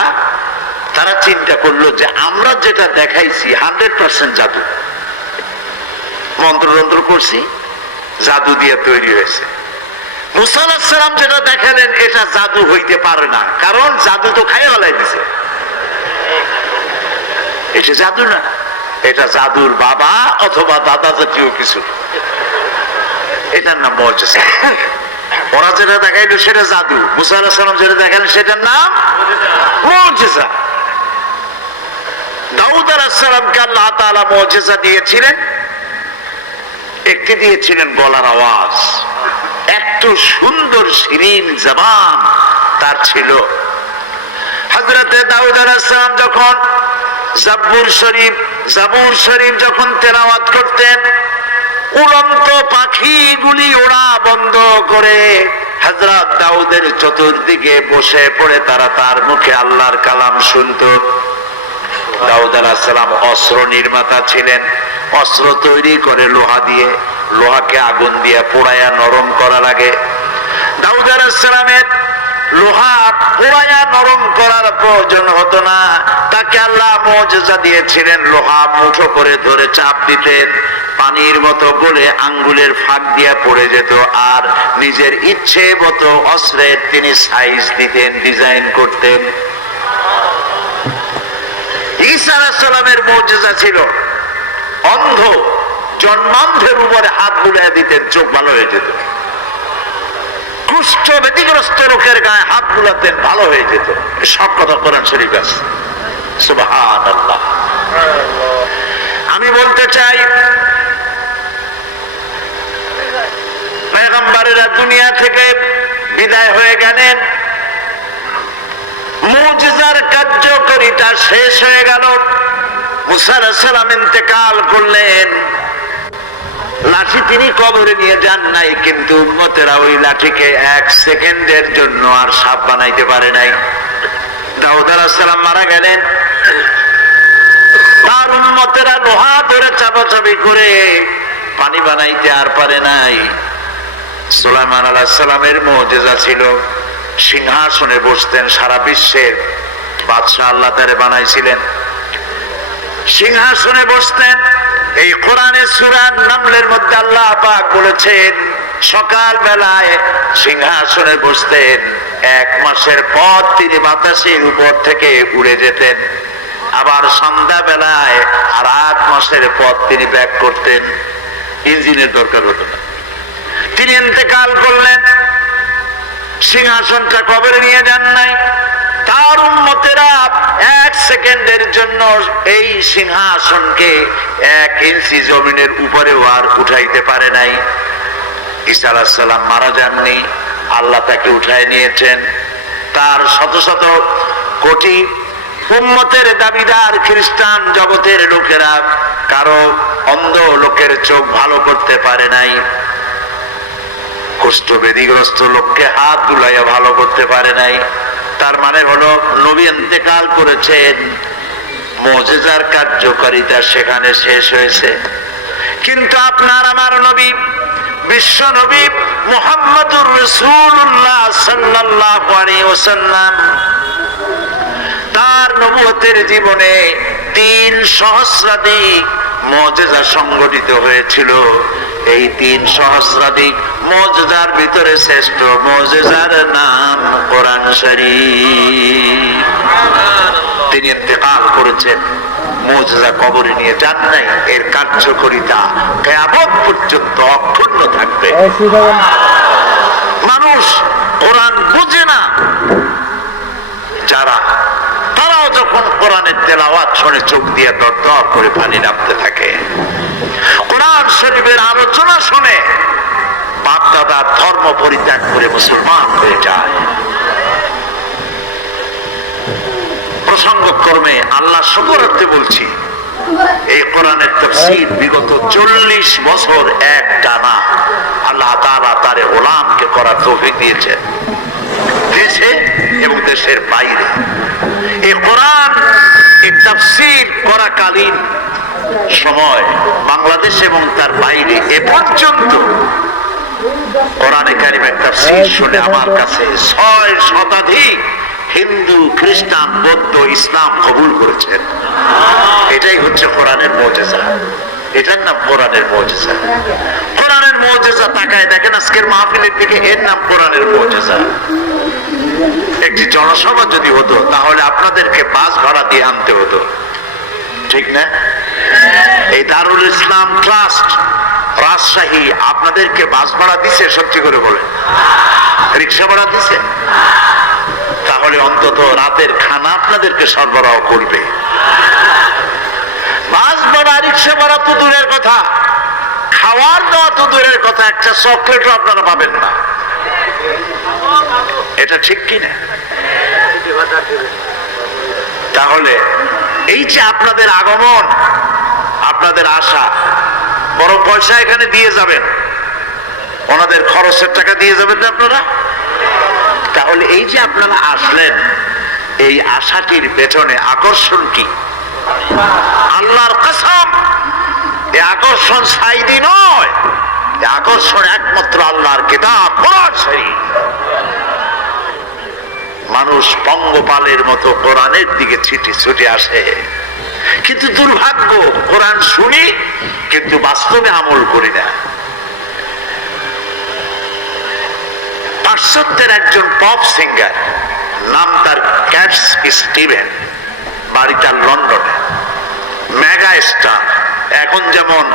তারা চিন্তা করলো যে আমরা যেটা দেখাইছি 100% জাদু, মন্ত্রতন্ত্র করছি, জাদু দিয়ে তৈরি হয়েছে। মুসা আলাইহিস সালাম যেটা দেখালেন এটা জাদু হইতে পারে না, কারণ জাদু তো খাইয়ে ফেলাই দিছে। এটা জাদু না, এটা জাদুর বাবা অথবা দাদা জাতীয় কিছু। এটার নাম মুজিজা। ওরা যেটা দেখাইলো সেটা জাদু, মুসা আলাইহিস সালাম যেটা দেখালেন সেটার নাম মুজিজা। দাউদ আলাইহিস সালামকে আল্লাহ তাআলা মুজিজা দিয়েছিলেন। একটি দিয়েছিলেন গলার আওয়াজ, এত সুন্দর শিরিন জবান তার ছিল। হযরতে দাউদ আলাইহিস সালাম যখন জাবুর শরীফ যখন তেলাওয়াত করতেন, উড়ন্ত পাখিগুলি ওড়া বন্ধ করে হযরত দাউদের চতুর্দিকে বসে পড়ে তারা তার মুখে আল্লাহর কালাম শুনতো। দাউদ আলাইহিস সালাম অস্ত্র নির্মাতা ছিলেন। অস্ত্র তৈরি করে লোহা দিয়ে, লোহাকে আগুন দিয়ে পোড়ায়া নরম করা লাগে। দাউদ আলাইহিস সালামের লোহা পোড়ায়া নরম করার প্রয়োজন হতো না, তাকে আল্লাহ মুজিজা দিয়েছিলেন। লোহা মুঠো করে ধরে চাপ দিতেন, পানির মতো গলে আঙ্গুলের ফাঁক দিয়া পড়ে যেত, আর নিজের ইচ্ছে মতো অস্ত্রের তিনি সাইজ দিতেন, ডিজাইন করতেন। ঈসা আলাইহিস সালামের মুজিজা ছিল অন্ধ, জন্মান্ধের উপরে হাত বুলিয়ে দিতেন, চোখ ভালো হয়ে যেত। কুষ্ঠ ব্যাধিগ্রস্ত লোকের গায়ে হাত বুলাতেন, ভালো হয়ে যেত। সব কথা কোরআন শরীফে আছে। সুবহানাল্লাহ। আমি বলতে চাই, পয়গম্বরেরা দুনিয়া থেকে বিদায় হয়ে গেলেন, মুজিজার কার্যকারিতা শেষ হয়ে গেল। মুসা আলাইহিস সালাম ইন্তেকাল করলেন। লাঠি তিনি কবরে নিয়ে যান নাই, কিন্তু উম্মতেরা ওই লাঠিকে 1 সেকেন্ডের জন্য আর সাপ বানাইতে পারে নাই। দাউদ আলাইহিস সালাম মারা গেলেন, তার উম্মতেরা লোহা ধরে চাপাচাপি করে পানি বানাইতে আর পারে নাই। সুলাইমান আলাইহিস সালামের মুজিজা ছিল সিংহাসনে বসতেন। সারা বিশ্বের বাদশা আল্লাহ তারে বানাইছিলেন, সিংহাসনে বসতেন। এই কোরআনের সূরা নামলের মধ্যে আল্লাহ পাক বলেছেন, সকাল বেলায় সিংহাসনে বসতেন, 1 মাসের পথ তিনি বাতাসের উপর থেকে উড়ে যেতেন। আবার সন্ধ্যা বেলায় আর 8 মাসের পথ তিনি ব্যাক করতেন, ইঞ্জিনের দরকার হতো না। তিনি ইন্তেকাল করলেন, সিংহাসনটা কবরে নিয়ে যান নাই। তার উম্মতেরা 1 সেকেন্ডের জন্য এই সিংহাসনকে 1 ইঞ্চি জমিনের উপরেও আর উঠাইতে পারে নাই। ঈসা আলাইহিস সালাম মারা যাননি, আল্লাহ তাকে উঠায় নিয়েছেন। তার শত শত কোটি উম্মতের দাবিদার খ্রিস্টান জগতের লোকেরা কারো অন্ধ লোকের চোখ ভালো করতে পারে নাই, কুষ্ঠব্যাধিগ্রস্ত লোককে হাত বুলাইয়া ভালো করতে পারে নাই। তার মানে হলো নবী ইন্তেকাল করেছেন, মুজিজার কার্যকারিতা সেখানে শেষ হয়েছে। কিন্তু আপনার আমার নবী, বিশ্ব নবী মুহাম্মদুর রাসূলুল্লাহ সাল্লাল্লাহু আলাইহি ওয়াসাল্লাম, তার নবুয়তের জীবনে 3 সহস্রাধিক মুজিজা সংঘটিত হয়েছিল। এই 3 সহস্রাধিক মুজিজার ভিতরে শ্রেষ্ঠ মুজিজার নাম কোরআন শরীফ। তিনি ইন্তেকাল করেছেন, মুজিজা কবরে নিয়ে যান নাই। এর কার্যকারিতা কিয়ামত পর্যন্ত অক্ষুণ্ণ থাকবে। মানুষ কোরআন বুঝে না যারা, তারাও যখন কোরআনের তেলাওয়াত শুনে চোখ দিয়ে দরদর করে পানি নামতে থাকে। কোরআন শরীফের আলোচনা শুনে বাপ দাদার ধর্ম পরিত্যাগ করে মুসলমান হয়ে যায়। প্রসঙ্গক্রমে আল্লাহ শুকরার্থে বলছি, এই কোরআনের তাফসীর বিগত 40 বছর এক টানা আল্লাহ তাআলা তার গোলামকে করার তৌফিক দিয়েছেন, দেশে এবং দেশের বাইরে। এই কোরআন এই তাফসীর করাকালীন সময় বাংলাদেশ এবং তার বাইরে এ পর্যন্ত কোরআনে কারিমের তাফসীর শুনে আমার কাছে 6 শতাধিক হিন্দু, খ্রিস্টান, বৌদ্ধ, ইসলাম কবুল করেছেন। এটাই হচ্ছে কোরআনের মুজিজা। এটার নাম কোরআনের মুজিজা। কোরআনের মুজিজা তাকায় দেখেন আজকের মাহফিলের দিকে, এর নাম কোরআনের মুজিজা। একটি জনসভা যদি হতো তাহলে আপনাদেরকে বাস ভাড়া দিয়ে আনতে হতো, ঠিক না? এই দারুল ইসলাম ট্রাস্ট রাজশাহী আপনাদেরকে বাস ভাড়া দিছে? সত্যি করে বলেন, রিক্সা ভাড়া দিছে? তাহলে অন্তত রাতের খানা আপনাদেরকে সরবরাহ করবে। বাস ভাড়া, রিক্সা ভাড়া তো দূরের কথা, খাওয়ার দাওয়া তো দূরের কথা, একটা চকলেটও আপনারা পাবেন না। এটা ঠিক কিনা? তাহলে এই যে আপনাদের আগমন, আপনাদের আশা, বড় পয়সা এখানে দিয়ে যাবেন, ওনাদের খরচের টাকা দিয়ে যাবেন না আপনারা? তাহলে এই যে আপনারা আসলেন, এই আশাটির পেছনে আকর্ষণ কি? আল্লাহর কসম, এই আকর্ষণ সাইদি নয়, এই আকর্ষণ একমাত্র আল্লাহর কিতাব কোরআন শরীফ। মানুষ পঙ্গপালের মতো কোরআনের দিকে ছুটে আসে, কিন্তু দুর্ভাগ্য, কোরআন শুনি কিন্তু বাস্তবে আমল করি না। পাশ্চাত্যের একজন পপ সিঙ্গার, নাম তার ক্যাট স্টিভেন, বাড়ি তার লন্ডনে, মেগা স্টার। এখন যেমন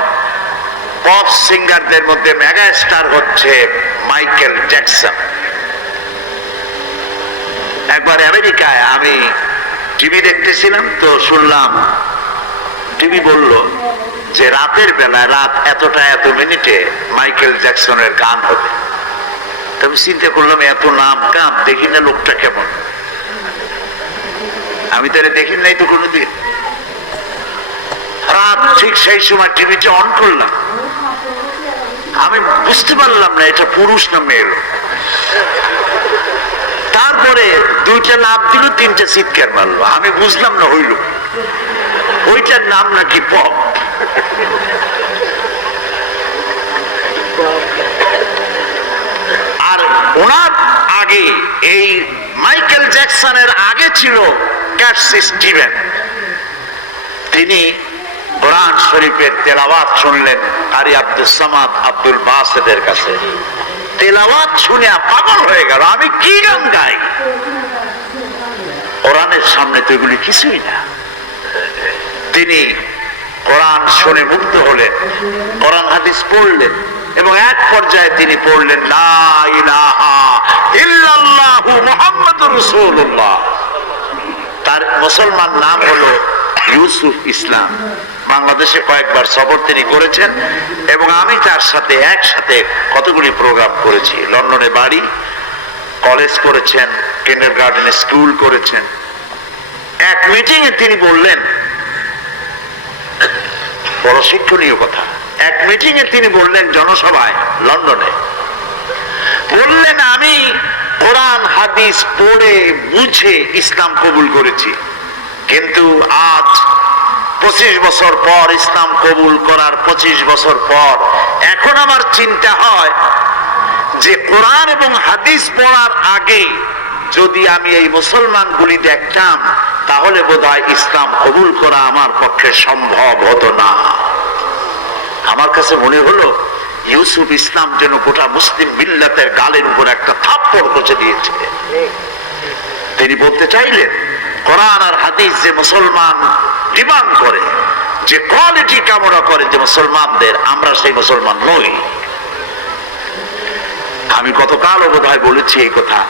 পপ সিঙ্গারদের মধ্যে মেগা স্টার হচ্ছে মাইকেল জ্যাকসন। একবার আমেরিকায় আমি টিভি দেখতেছিলাম, তো শুনলাম টিভি বলল যে রাতের বেলায় রাত এতটা এত মিনিটে মাইকেল জ্যাকসনের গান হবে। আমি চিন্তা করলাম, এত নাম কাম, দেখি না লোকটা কেমন। আমি তারে দেখি নাই তো কোনোদিন। রাত ঠিক সেই সময় টিভিটা অন করলাম, আমি বুঝতে পারলাম না এটা পুরুষ না মেয়ে লোক। তারপরে 2টা লাফ দিল, 3টে চিৎকার মারলো, আমি বুঝলাম না হইল ওইটার নাম নাকি পপ। আর ওনার আগে, এই মাইকেল জ্যাকসনের আগে ছিল ক্যাট স্টিভেন। তিনি কোরআন শরীফের তেলাওয়াত শুনলেন কারি আব্দুল সামাদ, আব্দুল বাসেদের কাছে। তেলাওয়াত শুনে পাগল হয়ে গেল, আমি কি গান গাই, কোরআনের সামনে তো এগুলি কিছুই না। তিনি কোরআন শুনে মুগ্ধ হলেন, কোরআন হাদিস পড়লেন এবং এক পর্যায়ে তিনি পড়লেন লা ইলাহা ইল্লাল্লাহু মুহাম্মাদুর রাসূলুল্লাহ। তার মুসলমান নাম হলো ইউসুফ ইসলাম। বাংলাদেশে কয়েকবার সফর তিনি করেছেন এবং আমি তার সাথে একসাথে কতগুলি প্রোগ্রাম করেছি। লন্ডনে বাড়ি, কলেজ করেছেন, কিন্ডারগার্টেনে স্কুল করেছেন। এক মিটিংয়ে তিনি বললেন, বড় শিক্ষণীয় কথা, এক মিটিংয়ে তিনি বললেন জনসভায় লন্ডনে, বললেন আমি কোরআন হাদিস পড়ে বুঝে ইসলাম কবুল করেছি, কিন্তু আজ 25 বছর পর, ইসলাম কবুল করার 25 বছর পর এখন আমার চিন্তা হয় যে কোরআন এবং হাদিস পড়ার আগে যদি আমি এই মুসলমানগুলি দেখতাম তাহলে বোধহয় ইসলাম কবুল করা আমার পক্ষে সম্ভব হতো না। আমার কাছে মনে হলো ইউসুফ ইসলাম যেন গোটা মুসলিম মিল্লাতের গালের উপর একটা থাপ্পড় কষে দিয়েছে। তিনি বলতে চাইলেন কোরআন আর হাদিস যে মুসলমান ডিমান্ড করে, যে কোয়ালিটি কামনা করে যে মুসলমানদের, আমরা সেই মুসলমান নই। আমি গতকালও বোধহয় বলেছি এই কথা,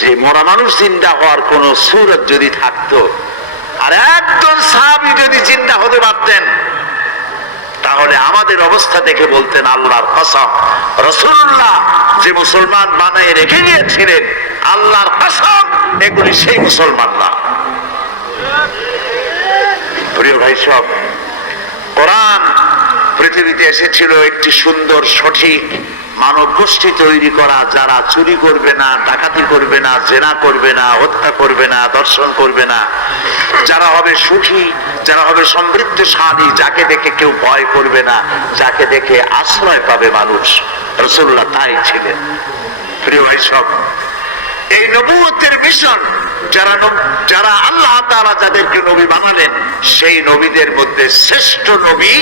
যে মরা মানুষ জিন্দা হওয়ার কোন সুরত যদি থাকতো, আর একজন সাহাবী যদি জিন্দা হতে পারতেন, তাহলে আমাদের অবস্থা দেখে বলতেন আল্লাহর কসম, রাসূলুল্লাহ যে মুসলমান বানায় রেখে গিয়েছিলেন, আল্লাহর কসম এগুলি সেই মুসলমান না। প্রিয় ভাই সব, কোরআন পৃথিবীতে এসেছিল একটি সুন্দর সঠিক মানব গোষ্ঠী তৈরি করা, যারা চুরি করবে না, ডাকাতি করবে না, জেনা করবে না, হত্যা করবে না, দর্শন করবে না, যারা হবে সুখী, যারা হবে সমৃদ্ধশালী, যাকে দেখে কেউ ভয় করবে না, যাকে দেখে আশ্রয় পাবে মানুষ। রাসূলুল্লাহ তাই ছিলেন। প্রিয় সব, এই নবুয়তের মিশন যারা আল্লাহ তাআলা যাদেরকে নবী বানালেন, সেই নবীদের মধ্যে শ্রেষ্ঠ নবী,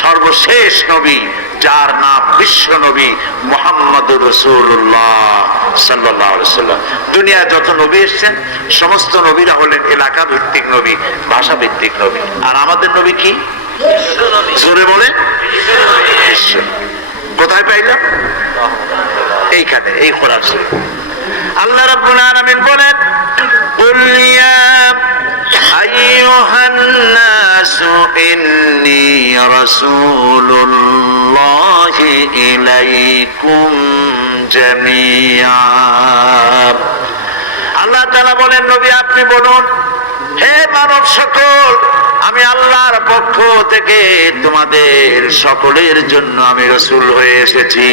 সর্বশেষ নবী, যার নাম বিশ্ব নবী মুহাম্মদুর রাসূলুল্লাহ সাল্লাল্লাহু আলাইহি ওয়াসাল্লাম। দুনিয়ায় যত নবী এসেছেন, সমস্ত নবীরা হলেন এলাকা ভিত্তিক নবী, ভাষা ভিত্তিক নবী। আর আমাদের নবী কি? জোরে বলে, বিশ্ব। কোথায় পাইলাম? এইখানে, এই কোরআন শরীফ। আল্লাহ রাব্বুল আলামিন বলেন, কুল ইয়া আইয়ুহান নাসু ইন্নী রাসূলুল্লাহি ইলাইকুম জামিআ। আল্লাহ তাআলা বলেন, নবী আপনি বলুন, হে মানব সকল, আমি আল্লাহর পক্ষ থেকে তোমাদের সকলের জন্য আমি রাসূল হয়ে এসেছি।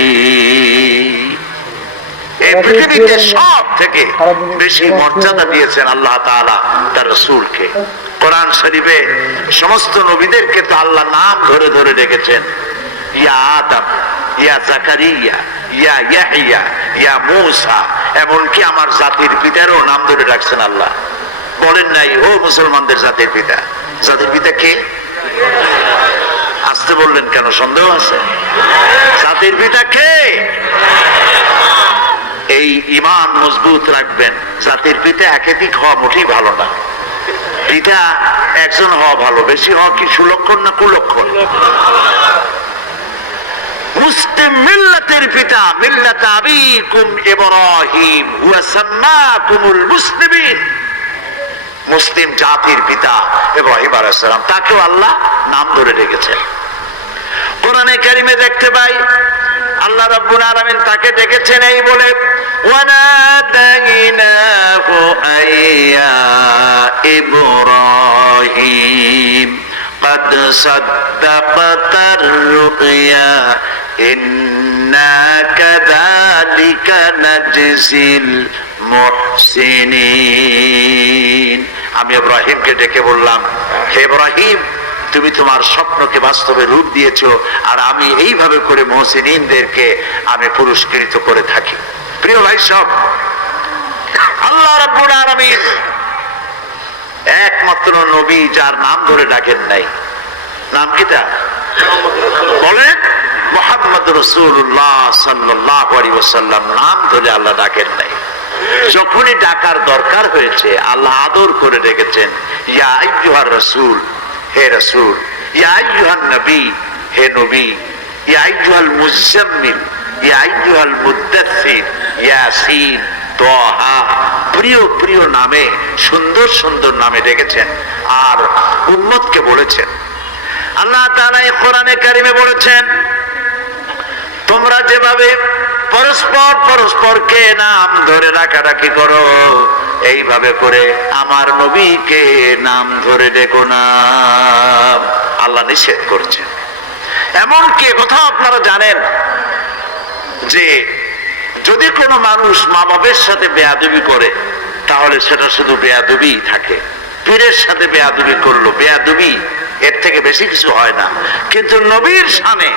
এই পৃথিবীতে সব থেকে বেশি মর্যাদা দিয়েছেন আল্লাহ তাআলা তার রাসূলকে। কোরআন শরীফে সমস্ত নবীদেরকে তো আল্লাহ নাম ধরে ধরে রেখেছেন। ইয়া আদম, ইয়া জাকারিয়া, ইয়া ইয়াহইয়া, ইয়া মূসা, এমনকি আমার জাতির পিতারও নাম ধরে রাখছেন আল্লাহ। বলেন নাই, ও মুসলমানদের জাতির পিতা। জাতির পিতা কে? আসতে বললেন কেন? সন্দেহ আছে? জাতির পিতা কে? এই ঈমান মজবুত রাখবেন। জাতির পিতা একাধিক হওয়া মোটেই ভালো না। পিতা একজন হওয়া ভালো, বেশি হওয়া কি সুলক্ষণ না কুলক্ষণ? মুসলিম মিল্লাতের পিতা, মিল্লাত আবিকুম ইব্রাহিম হুয়া সাম্মাকুমুল মুসলিমিন। মুসলিম জাতির পিতা ইব্রাহিম আলাইহিস সালাম, তাকেও আল্লাহ নাম ধরে রেখেছেন। কোরআনে কারিমে দেখতে পাই আল্লাহ রাব্বুল আলামিন তাকে ডেকেছেন এই বলে, ওয়ানাদাইনাহু আইয়া ইব্রাহিম قد صدقت الرؤيا إنا كذلك نجزي المحسنين। আমি ইব্রাহিমকে ডেকে বললাম, হে ইব্রাহিম, তুমি তোমার স্বপ্নকে বাস্তবে রূপ দিয়েছো, আর আমি এইভাবে করে মুহসিনিনদেরকে আমি পুরস্কৃত করে থাকি। প্রিয় ভাই সব, আল্লাহ রাব্বুল আলামিন একমাত্র নবী যার নাম ধরে ডাকেন নাই। নাম কিটা? বলেন, মুহাম্মদ রাসূলুল্লাহ সাল্লাল্লাহু আলাইহি ওয়াসাল্লাম নাম ধরে আল্লাহ ডাকেন নাই। যখনই ডাকার দরকার হয়েছে আল্লাহ আদর করে ডেকেছেন, ইয়া আইয়ুহার রাসূল, হে রাসূল, ইয়া আইয়ুহান নবী, হে নবী, ইয়া আইয়ুহাল মুজাম্মিল, ইয়া আইয়ুহাল মুদ্দাসসির, ইয়াসিন, তাহা, প্রিয় প্রিয় নামে, সুন্দর সুন্দর নামে ডেকেছেন আর উম্মতকে বলেছেন। আল্লাহ তাআলা এই কোরআনে কারিমে বলেছেন, তোমরা যেভাবে পরস্পর পরস্পরকে নাম ধরে ডাকাডাকি করো, এইভাবে করে আমার নবীকে নাম ধরে ডেকো না। আল্লাহ নিষেধ করছেন। এমনকি কথা আপনারা জানেন যে যদি কোনো মানুষ মা বাবার সাথে বেয়াদবি করে, তাহলে সেটা শুধু বেয়াদবি থাকে। পীরের সাথে বেয়াদবি করলো, বেয়াদবি, এর থেকে বেশি কিছু হয় না। কিন্তু নবীর শানে,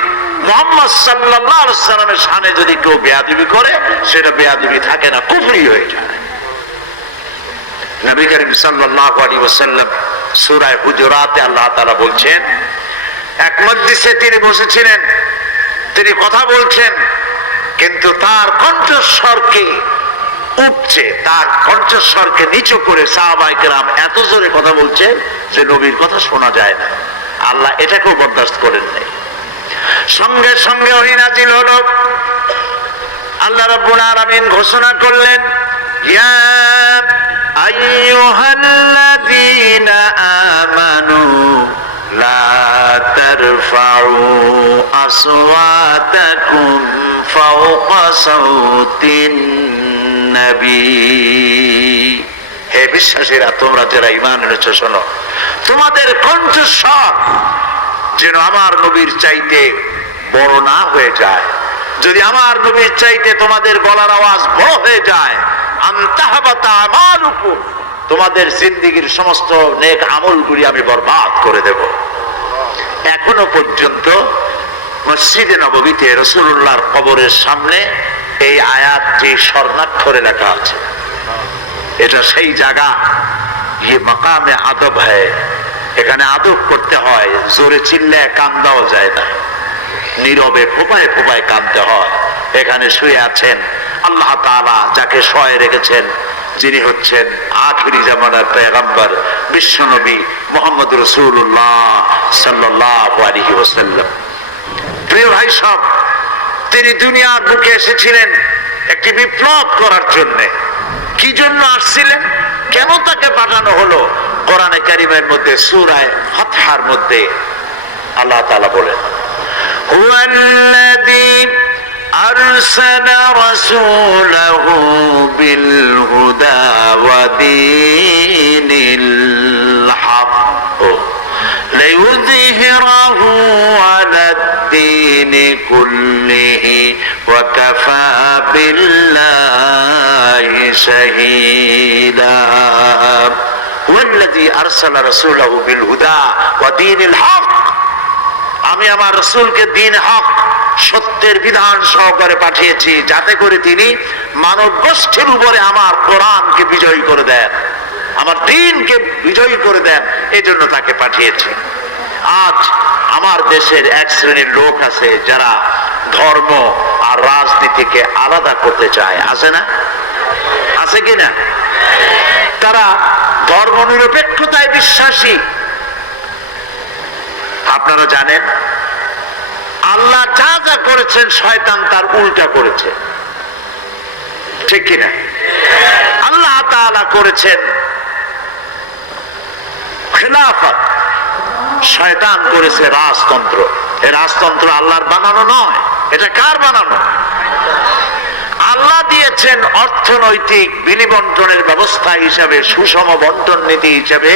মুহাম্মদ সাল্লাল্লাহু আলাইহি ওয়াসাল্লামের শানে যদি কেউ বেয়াদবি করে, সেটা বেয়াদবি থাকে না, কুফরি হয়ে যায়। নবী করিম সাল্লাল্লাহু আলাইহি ওয়াসাল্লাম সূরা হুজুরাতে আল্লাহ তাআলা বলছেন, এক মজলিসে তিনি বসেছিলেন, তিনি কথা বলছেন, কিন্তু তার কণ্ঠস্বরকে উপচে, তার কণ্ঠস্বরকে নিচু করে সাহাবায়ে কেরাম এত জোরে কথা বলছেন যে নবীর কথা শোনা যায় না। আল্লাহ এটাকেও বরদাস্ত করেন নাই। সঙ্গে সঙ্গে ওহী নাজিল হলো। আল্লাহ রাব্বুল আলামিন ঘোষণা করলেন, ইয়া আইয়ুহাল্লাযীনা আমানু লা তারফাউ আসওয়াতাকুম ফাওকা সাউতিন নবী। হে বিশ্বাসীরা, তোমরা যারা ঈমান এনেছো শোনো, তোমাদের কণ্ঠস্বর যেন আমার নবীর চাইতে বড় না হয়ে যায়। যদি আমার নবীর চাইতে তোমাদের গলার আওয়াজ বড় হয়ে যায়, আনতাহাবাতা আমালুকুম, তোমাদের জিন্দেগীর সমস্ত নেক আমলগুলি আমি বরবাদ করে দেব। এখনো পর্যন্ত মসজিদে নববীতে রাসূলুল্লাহর কবরের সামনে এই আয়াতটি স্বর্ণাক্ষরে লেখা আছে। এটা সেই জায়গা, ये मकामे আদব है, এখানে আদব করতে হয়। জোরে চিল্লায় কান দেওয়া যায় না, নীরবে ফোপায় ফোপায় কাঁদতে হয়। এখানে শুয়ে আছেন আল্লাহ তাআলা যাকে শয়ে রেখেছেন, যিনি হচ্ছেন আখিরি জামানার পয়গম্বর বিশ্বনবী মুহাম্মদ রাসূলুল্লাহ সাল্লাল্লাহু আলাইহি ওয়াসাল্লাম। প্রিয় ভাই সব, তিনি দুনিয়ার বুকে এসেছিলেন একটি বিপ্লব করার জন্য। কি জন্য আসছিলেন, কেন তাকে পাঠানো হলো? কোরআনে কারীমের মধ্যে সূরা ফাতহার মধ্যে আল্লাহ তাআলা বলেন, হুয়াল্লাযী আরসালা রাসূলাহু বিল হুদা ওয়া দীনিল হক লিইয়ুযহিরাহু আলাদ-দীনি কুল্লিহি ওয়া কাফা বিল্লাহি শাহীদা। হুয়াল্লাযী আরসালা রাসূলাহু বিল হুদা ওয়া দীনিল হক, আমি আমার রাসূলকে দ্বীন হক, সত্যের বিধান সহকারে পাঠিয়েছি, যাতে করে তিনি মানব গোষ্ঠীর উপরে আমার কোরআনকে বিজয়ী করে দেন, আমার দ্বীনকে বিজয়ী করে দেন। এই জন্য তাকে পাঠিয়েছি। আজ আমার দেশের এক শ্রেণীর লোক আছে যারা ধর্ম আর রাজনীতিকে আলাদা করতে চায়, আছে না? আছে কিনা? তারা ধর্ম নিরপেক্ষতায় বিশ্বাসী। আপনারা জানেন আল্লাহ যা যা করেছেন শয়তান তার উল্টা করেছে, ঠিক কিনা? আল্লাহ তাআলা করেছেন খিলাফত, শয়তান করেছে রাজতন্ত্র। এই রাজতন্ত্র আল্লাহর বানানো নয়, এটা কার বানানো? আল্লাহ দিয়েছেন অর্থনৈতিক বিলিবন্টনের ব্যবস্থা হিসাবে, সুষম বন্টন নীতি হিসাবে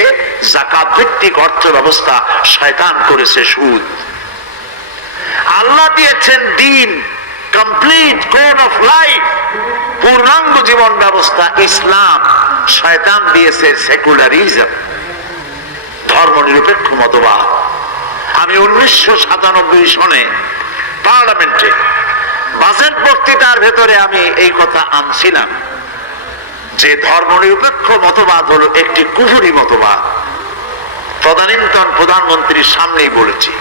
যাকাত ভিত্তিক অর্থ ব্যবস্থা, শয়তান করেছে সুদ। আল্লাহ দিয়েছেন দ্বীন, কমপ্লিট কোড অফ লাইফ, পূর্ণাঙ্গ জীবন ব্যবস্থা ইসলাম। শয়তান দিয়েছে সেকুলারিজম, ধর্ম নিরপেক্ষ মতবাদ। আমি 1997 সনে পার্লামেন্টে বাজেট বক্তৃতার ভেতরে আমি এই কথা আনছিলাম যে ধর্ম নিরপেক্ষ মতবাদ হলো একটি কুফরি মতবাদ। তদানীন্তন প্রধানমন্ত্রীর সামনেই বলেছি,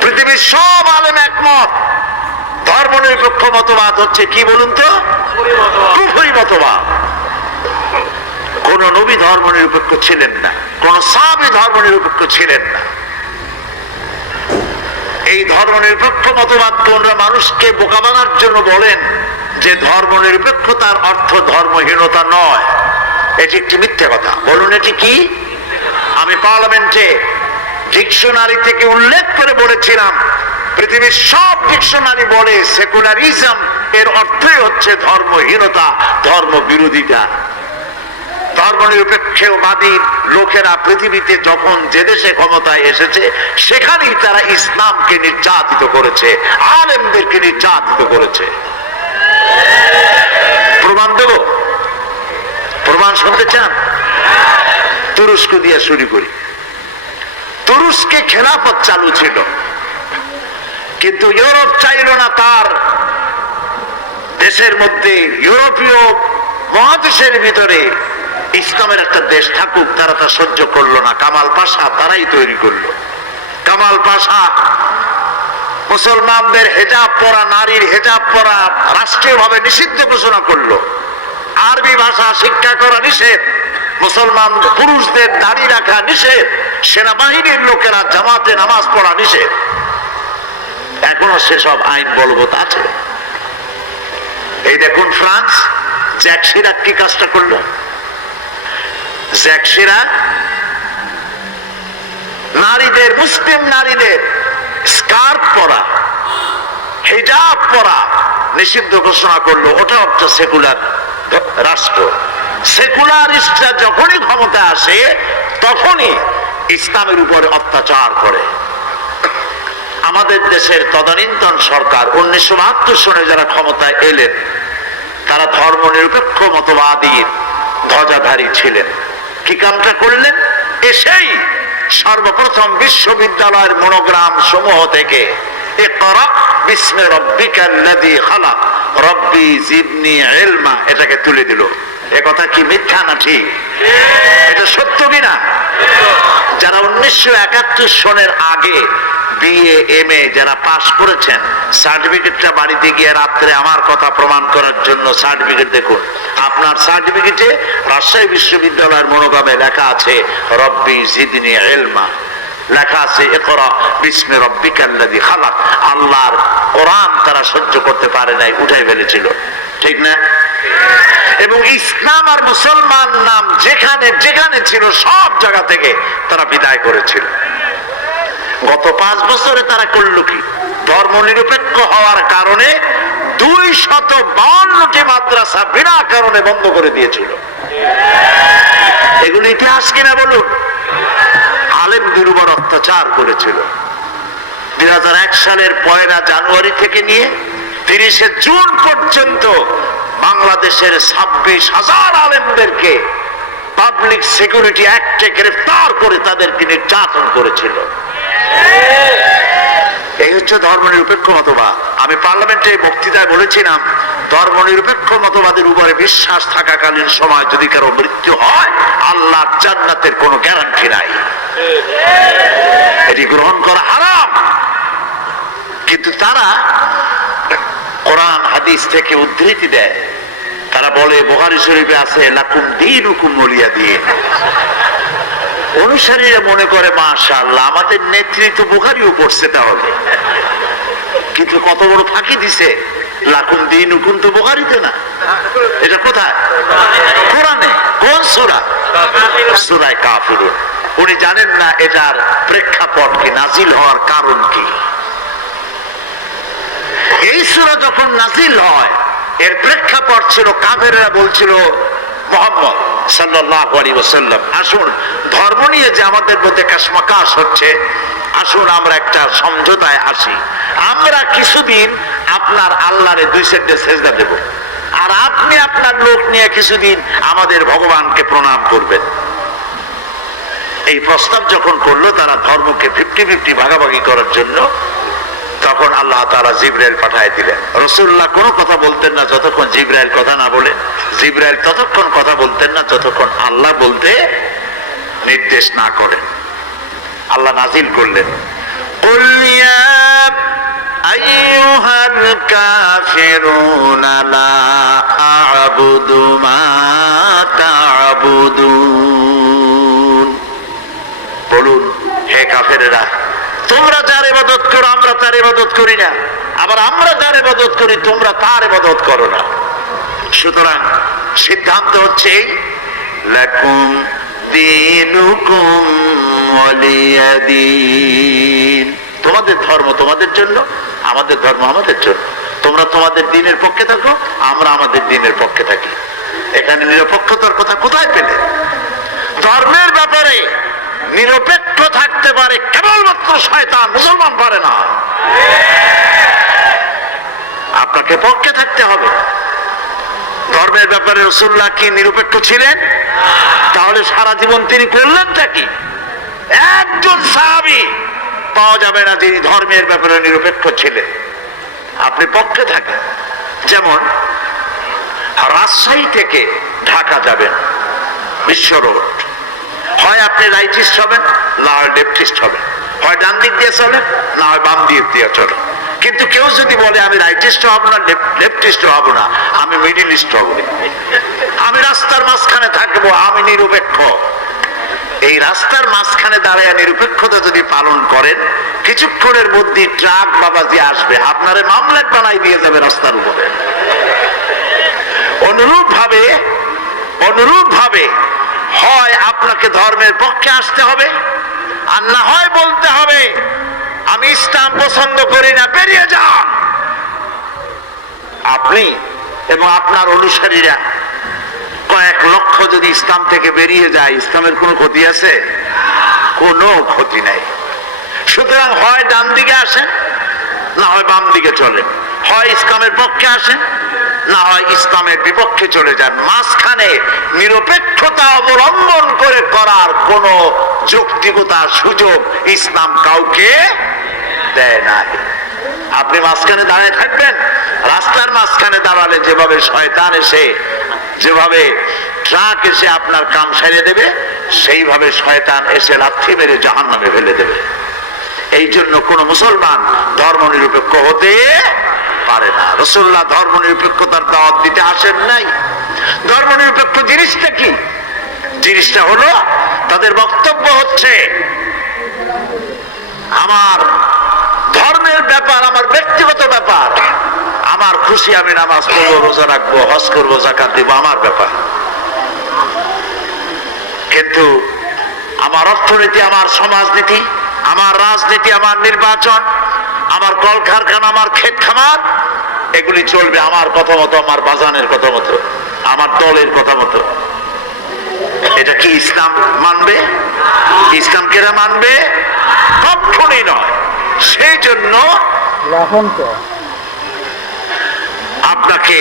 পৃথিবীর সব আলেম একমত, ধর্ম নিরপেক্ষ মতবাদ হচ্ছে কি বলুন তো? কুফরি মতবাদ। কোন নবী ধর্ম নিরপেক্ষ ছিলেন না, কোন সাহাবী ধর্ম নিরপেক্ষ ছিলেন না। এই ধর্ম নিরপেক্ষ মতবাদ কোনরা মানুষকে বোকা বানার জন্য বলেন যে ধর্ম নিরপেক্ষতার অর্থ ধর্মহীনতা নয়, এটি একটি মিথ্যে কথা। বলুন এটি কি? আমি পার্লামেন্টে ডিকশনারি থেকে উল্লেখ করে বলেছিলাম, পৃথিবীর সব ডিকশনারি বলে সেকুলারিজম এর অর্থই হচ্ছে ধর্মহীনতা, ধর্ম বিরোধিতা। ধর্মনিরপেক্ষবাদী লোকেরা পৃথিবীতে যখন যে দেশে ক্ষমতায় এসেছে সেখানেই তারা ইসলামকে নির্যাতিত করেছে, আলেমদেরকে নির্যাতিত করেছে। প্রমাণ দেব? প্রমাণ শুনতে চান? তুরস্ক দিয়ে শুরু করি। তুরস্কে খেলাফত চালু ছিল, কিন্তু ইউরোপ চাইল না তার দেশের মধ্যে, ইউরোপীয় মহাদেশের ভিতরে ইসলামের একটা দেশ থাকুক। তারা তা সহ্য করলো না। কামাল পাশা তারাই তৈরি করলো। কামাল পাশা মুসলমানদের হেজাব পরা, নারীর হেজাব পরা রাষ্ট্রীয়ভাবে নিষিদ্ধ ঘোষণা করলো। আরবি ভাষা শিক্ষা করা নিষেধ, মুসলমান পুরুষদের দাড়ি রাখা নিষেধ, সেনাবাহিনীর লোকেরা জামাতে নামাজ পড়া নিষেধ। এখনো সেসব আইন বলবৎ আছে। এই দেখুন ফ্রান্স, জ্যাক শিরাক কি কাজটা করলো? জ্যাক শিরাক নারীদের, মুসলিম নারীদের স্কার্ফ পরা, হিজাব পরা নিষিদ্ধ ঘোষণা করলো। ওটা একটা সেকুলার রাষ্ট্র। সেকুলারিস্টরা যখনই ক্ষমতা আসে তখনই ইসলামের উপরে অত্যাচার করে। আমাদের দেশের তদানীন্তন সরকার 1972 সনে যারা ক্ষমতায় এলেন তারা ধর্মনিরপেক্ষ মতবাদীর ধ্বজাধারী ছিলেন। কি কামটা করলেন? এসেই সর্বপ্রথম বিশ্ববিদ্যালয়ের মনোগ্রাম সমূহ থেকে ইকরা বিসমি রাব্বিকাল্লাযী খালাক রব্বি জিদনি ইলমা এটাকে তুলে দিল। এ কথা কি মিথ্যা না ঠিক? এটা সত্য কিনা? যারা 1971 সনের আগে বিএ এমএ যারা পাশ করেছেন, সার্টিফিকেটটা বাড়িতে গিয়ে রাত্রে আমার কথা প্রমাণ করার জন্য সার্টিফিকেট দেখুন। আপনার সার্টিফিকেটে রাজশাহী বিশ্ববিদ্যালয়ের মনোগ্রামে লেখা আছে রব্বি জিদনি ইলমা, লেখা আছে ইকরা বিসমি রাব্বিকাল্লাযী খালাক। আল্লাহর কোরআন তারা সহ্য করতে পারে নাই, উঠাই ফেলেছিল, ঠিক না? এবং ইসলাম আর মুসলমান নাম যেখানে যেখানে ছিল সব জায়গা থেকে তারা বিদায় করেছিল। গত 5 বছরে তারা করল কি? ধর্ম নিরপেক্ষ হওয়ার কারণে 252টি মাদ্রাসা বিনা কারণে বন্ধ করে দিয়েছিল। এগুলো ইতিহাস কিনা বলুন? আলেমদের উপর অত্যাচার করেছিল। 2001 সালের 1 জানুয়ারি থেকে নিয়ে 30 জুন পর্যন্ত বাংলাদেশের 26,000 আলেমদেরকে পাবলিক সিকিউরিটি অ্যাক্টে গ্রেফতার করে তাদেরকে নির্যাতন করেছিল। এই হচ্ছে ধর্মনিরপেক্ষ মতবাদ। আমি পার্লামেন্টে বক্তৃতায় বলেছিলাম, ধর্মনিরপেক্ষ মতবাদের উপরে বিশ্বাস থাকাকালীন সময় যদি কারো মৃত্যু হয় আল্লাহর জান্নাতের কোনো গ্যারান্টি নাই, এটি গ্রহণ করা হারাম। কিন্তু তারা কোরআন হাদিস থেকে উদ্ধৃতি দেয়, তারা বলে বুখারী শরীফে আছে লাকুম দীনুকুম ওয়ালিয়া দীন। অনুসারীরা মনে করে মাশাআল্লাহ আমাদের নেতৃত্ব বুখারীও পড়ছে তাহলে, কিন্তু কত বড় ফাঁকি দিছে। লাকুম দীনুকুম তো বুখারীতে না, এটা কোথায়? কোরআনে। কোন সূরা? সূরা কাফিরুন। উনি জানেন না এটার প্রেক্ষাপট কি, নাজিল হওয়ার কারণ কি। এই সূরা যখন নাজিল হয় এর প্রেক্ষাপট ছিল কাফেররা বলছিল মুহাম্মদ সাল্লাল্লাহু আলাইহি ওয়াসাল্লাম, আসুন ধর্ম নিয়ে যে আমাদের মধ্যে কাশমাকাশ হচ্ছে, আসুন আমরা একটা সমঝোতায় আসি। আমরা কিছুদিন আপনার আল্লাহরে 2 সেজদা সেজদা দেব, আর আপনি আপনার লোক নিয়ে কিছুদিন আমাদের ভগবানকে প্রণাম করবেন। এই প্রস্তাব যখন করলো তারা ধর্মকে 50-50 ভাগাভাগি করার জন্য, তখন আল্লাহ তাআলা জিবরাইল পাঠিয়ে দিলেন। রাসূলুল্লাহ কোনো কথা বলতেন না যতক্ষণ জিবরাইল কথা না বলে, জিবরাইল ততক্ষণ কথা বলতেন না যতক্ষণ আল্লাহ বলতে নির্দেশ না করেন। আল্লাহ নাজিল করলেন কুল ইয়া আইয়ুহাল কাফিরুনা লা আ'বুদু মা তা'বুদুন। বলুন হে কাফেরেরা, তোমরা যার ইবাদত করো আমরা তার ইবাদত করি না, আবার আমরা যার ইবাদত করি তোমরা তার ইবাদত করো না। সুতরাং সিদ্ধান্ত হচ্ছে এই, লাকুম দীনুকুম ওয়ালিয়া দীন। তোমাদের ধর্ম তোমাদের জন্য, আমাদের ধর্ম আমাদের জন্য। তোমরা তোমাদের দ্বীনের পক্ষে থাকো, আমরা আমাদের দ্বীনের পক্ষে থাকি। এখানে নিরপেক্ষতার কথা কোথায় পেলে? ধর্মের ব্যাপারে নিরপেক্ষ থাকতে পারে কেবলমাত্র শয়তান, মুসলমান পারে না। আপনাকে পক্ষে থাকতে হবে। ধর্মের ব্যাপারে রাসূলুল্লাহ কি নিরপেক্ষ ছিলেন? তাহলে সারা জীবন তিনি করলেনটা কি? একজন সাহাবী পাওয়া যাবে না যিনি ধর্মের ব্যাপারে নিরপেক্ষ ছিলেন। আপনি পক্ষে থাকেন। যেমন রাজশাহী থেকে ঢাকা যাবেন বিশ্ব রোড, হয় আপনি রাইটিস্ট হবেন না হয় লেফটিস্ট হবেন, হয় ডান দিক দিয়ে চলেন না হয় বাম দিক দিয়ে চলেন। কিন্তু কেউ যদি বলে আমি রাইটিস্ট হব না, লেফটিস্ট হব না, আমি মিডিলিস্ট হব, আমি রাস্তার মাঝখানে থাকবো, আমি নিরপেক্ষ, এই রাস্তার মাঝখানে দাঁড়িয়ে নিরপেক্ষতা যদি পালন করেন, কিছুক্ষণের মধ্যে ট্রাক বাবাজি আসবে, আপনারে মামলাট বানাই দিয়ে যাবে রাস্তার উপরে। অনুরূপ ভাবে হয় আপনাকে ধর্মের পক্ষে আসতে হবে, আর না হয় বলতে হবে আমি ইসলাম পছন্দ করি না, বেরিয়ে যান। আপনি এবং আপনার অনুসারীরা কয়েক লক্ষ যদি ইসলাম থেকে বেরিয়ে যায়, ইসলামের কোনো ক্ষতি আছে? কোনো ক্ষতি নাই। সুতরাং হয় ডান দিকে আসেন, না হয় বাম দিকে চলেন, হয় ইসলামের পক্ষে আসেন, না হয় ইসলামের বিপক্ষে চলে যান। মাঝখানে নিরপেক্ষতা অবলম্বন করে করার কোন যৌক্তিকতার সুযোগ ইসলাম কাউকে দেয় না। আপনি মাঝখানে দাঁড়িয়ে থাকবেন, রাস্তার মাঝখানে দাঁড়ালে যেভাবে শয়তান এসে, যেভাবে ট্রাক এসে আপনার কাম সারিয়ে দেবে, সেইভাবে শয়তান এসে লাথি মেরে জাহান্নামে ফেলে দেবে। এই জন্য কোন মুসলমান ধর্ম নিরপেক্ষ হতে পারে না। রাসূলুল্লাহ ধর্ম নিরপেক্ষতার দাওয়াত দিতে আসেন নাই। ধর্ম নিরপেক্ষ জিনিসটা কি? জিনিসটা হলো, তাদের বক্তব্য হচ্ছে আমার ধর্মের ব্যাপার আমার ব্যক্তিগত ব্যাপার, আমার খুশি আমি নামাজ পড়বো, রোজা রাখবো, হজ করবো, যাকাত দিব, আমার ব্যাপার। কিন্তু আমার অর্থনীতি, আমার সমাজনীতি, আমার রাজনীতি, আমার নির্বাচন, আমার কলকারখানা, আমার ক্ষেত খামার, এগুলি চলবে আমার কথা মতো, আমার বাজানের কথা মতো, আমার দলের কথা মতো। এটা কি ইসলাম মানবে? ইসলাম কেরা মানবে? কখনই নয়। সেই জন্য আপনাকে